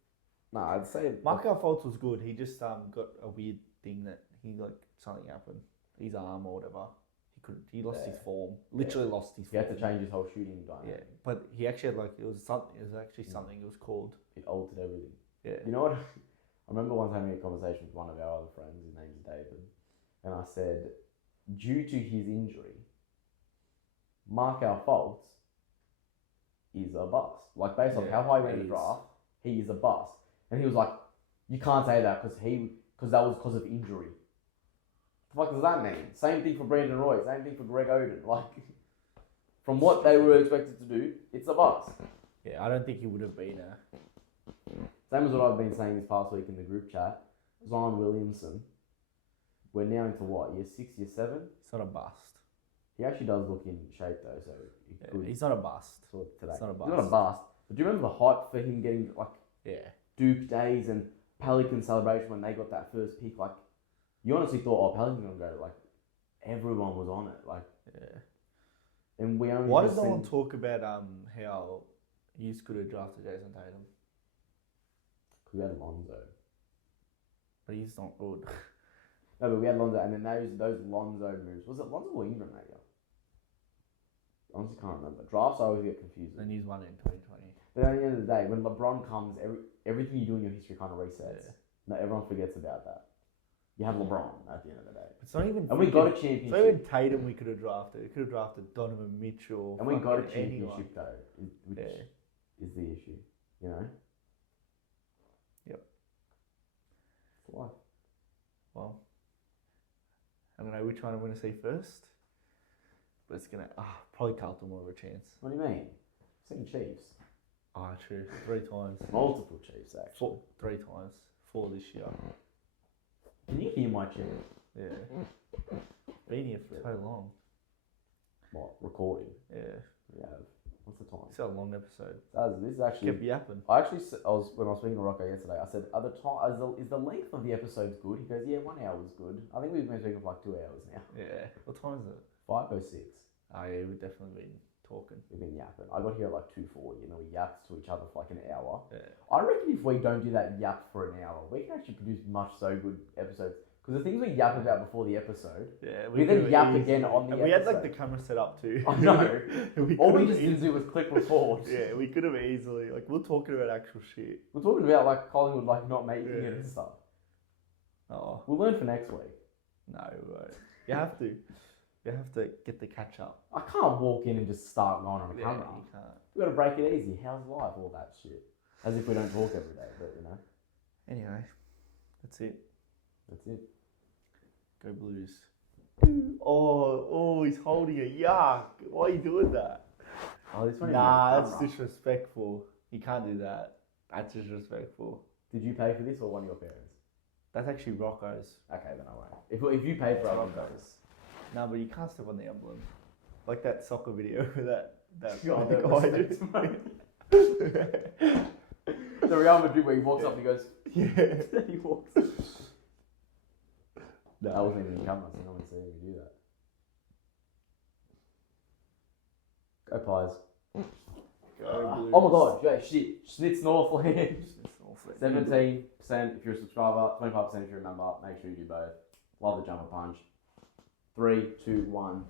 No, I'd say Markel Fultz was good. He just got a weird thing that something happened. His arm or whatever. He lost his form. Literally lost his form. He had to change his whole shooting dynamic. Yeah, but he actually had it was actually something. It was called. It altered everything. Yeah. You know what? I remember once having a conversation with one of our other friends. His name's David, and I said, due to his injury, Markel Fultz is a bust. Like based on how high he went in the draft, he is a bust. And he was like, you can't say that because that was because of injury. What the fuck does that mean? Same thing for Brandon Roy, same thing for Greg Oden. Like, from what they were expected to do, it's a bust. Yeah, I don't think he would have been Same as what I've been saying this past week in the group chat. Zion Williamson, we're now into what, year 6, year 7? He's not a bust. He actually does look in shape though, so he's not a bust. Today. He's not a bust. He's not a bust. But do you remember the hype for him getting Duke days and Pelican celebration when they got that first pick? Like, you honestly thought, Pelican's gonna go. Like, everyone was on it. Like, and we only. Why does no one talk about how you could have drafted Jason Tatum? Because we had Lonzo. But he's not good. No, but we had Lonzo, and then those Lonzo moves. Was it Lonzo or Ingram maybe? I honestly can't remember. Drafts I always get confused. And he's won in 2020. But at the end of the day, when LeBron comes, everything you do in your history kind of resets. Yeah. No, everyone forgets about that. You have LeBron at the end of the day. It's not even. And we got a championship. It's not even Tatum we could have drafted. We could have drafted Donovan Mitchell. And we got a championship anyone. though, which is the issue. You know? Yep. It's life. Well, I don't know which one I'm going to see first. But it's going to... probably Carlton more of a chance. What do you mean? I've seen Chiefs. True. 3 times. Multiple Chiefs, actually. 3 times. 4 this year. Can you hear my chair? Yeah. Been here for so long. What? Recording? Yeah. We have. What's the time? It's a long episode. This is actually... Kept yapping. When I was speaking to Rocco yesterday, I said, is the length of the episodes good? He goes, yeah, 1 hour was good. I think we've been speaking for like 2 hours now. Yeah. What time is it? 5:06. Oh yeah, we've definitely been talking. We've been yapping. I got here at like 2:40 and then we yapped to each other for like an hour. Yeah. I reckon if we don't do that yap for an hour, we can actually produce so good episodes. Because the things we yap about before the episode, we then yap again on the episode. We had like the camera set up too. I know. All we just didn't do was click record. Yeah, we could have easily, we're talking about actual shit. We're talking about like Collingwood like not making it and stuff. Oh. We'll learn for next week. No, we won't. You have to. You have to get the catch up. I can't walk in and just start going on a camera. You can't. We've got to break it easy. How's life? All that shit. As if we don't talk every day, but you know. Anyway, that's it. That's it. Go Blues. Oh, he's holding it. Yuck. Why are you doing that? Oh, this one. That's disrespectful. You can't do that. That's disrespectful. Did you pay for this or one of your parents? That's actually Rocco's. Okay, then I won't. If you paid for Rocco's. No, but you can't step on the emblem. Like that soccer video with that God, guy just the Real Madrid where he walks up and he goes, yeah. He walks. No. I wasn't even in camera, so no one's seeing me do that. Go Pies. Go oh my god, yeah, shit. Schnitz Northland. 17% 17% if you're a subscriber, 25% if you're a member. Make sure you do both. Love the jumper punch. 3, 2, 1.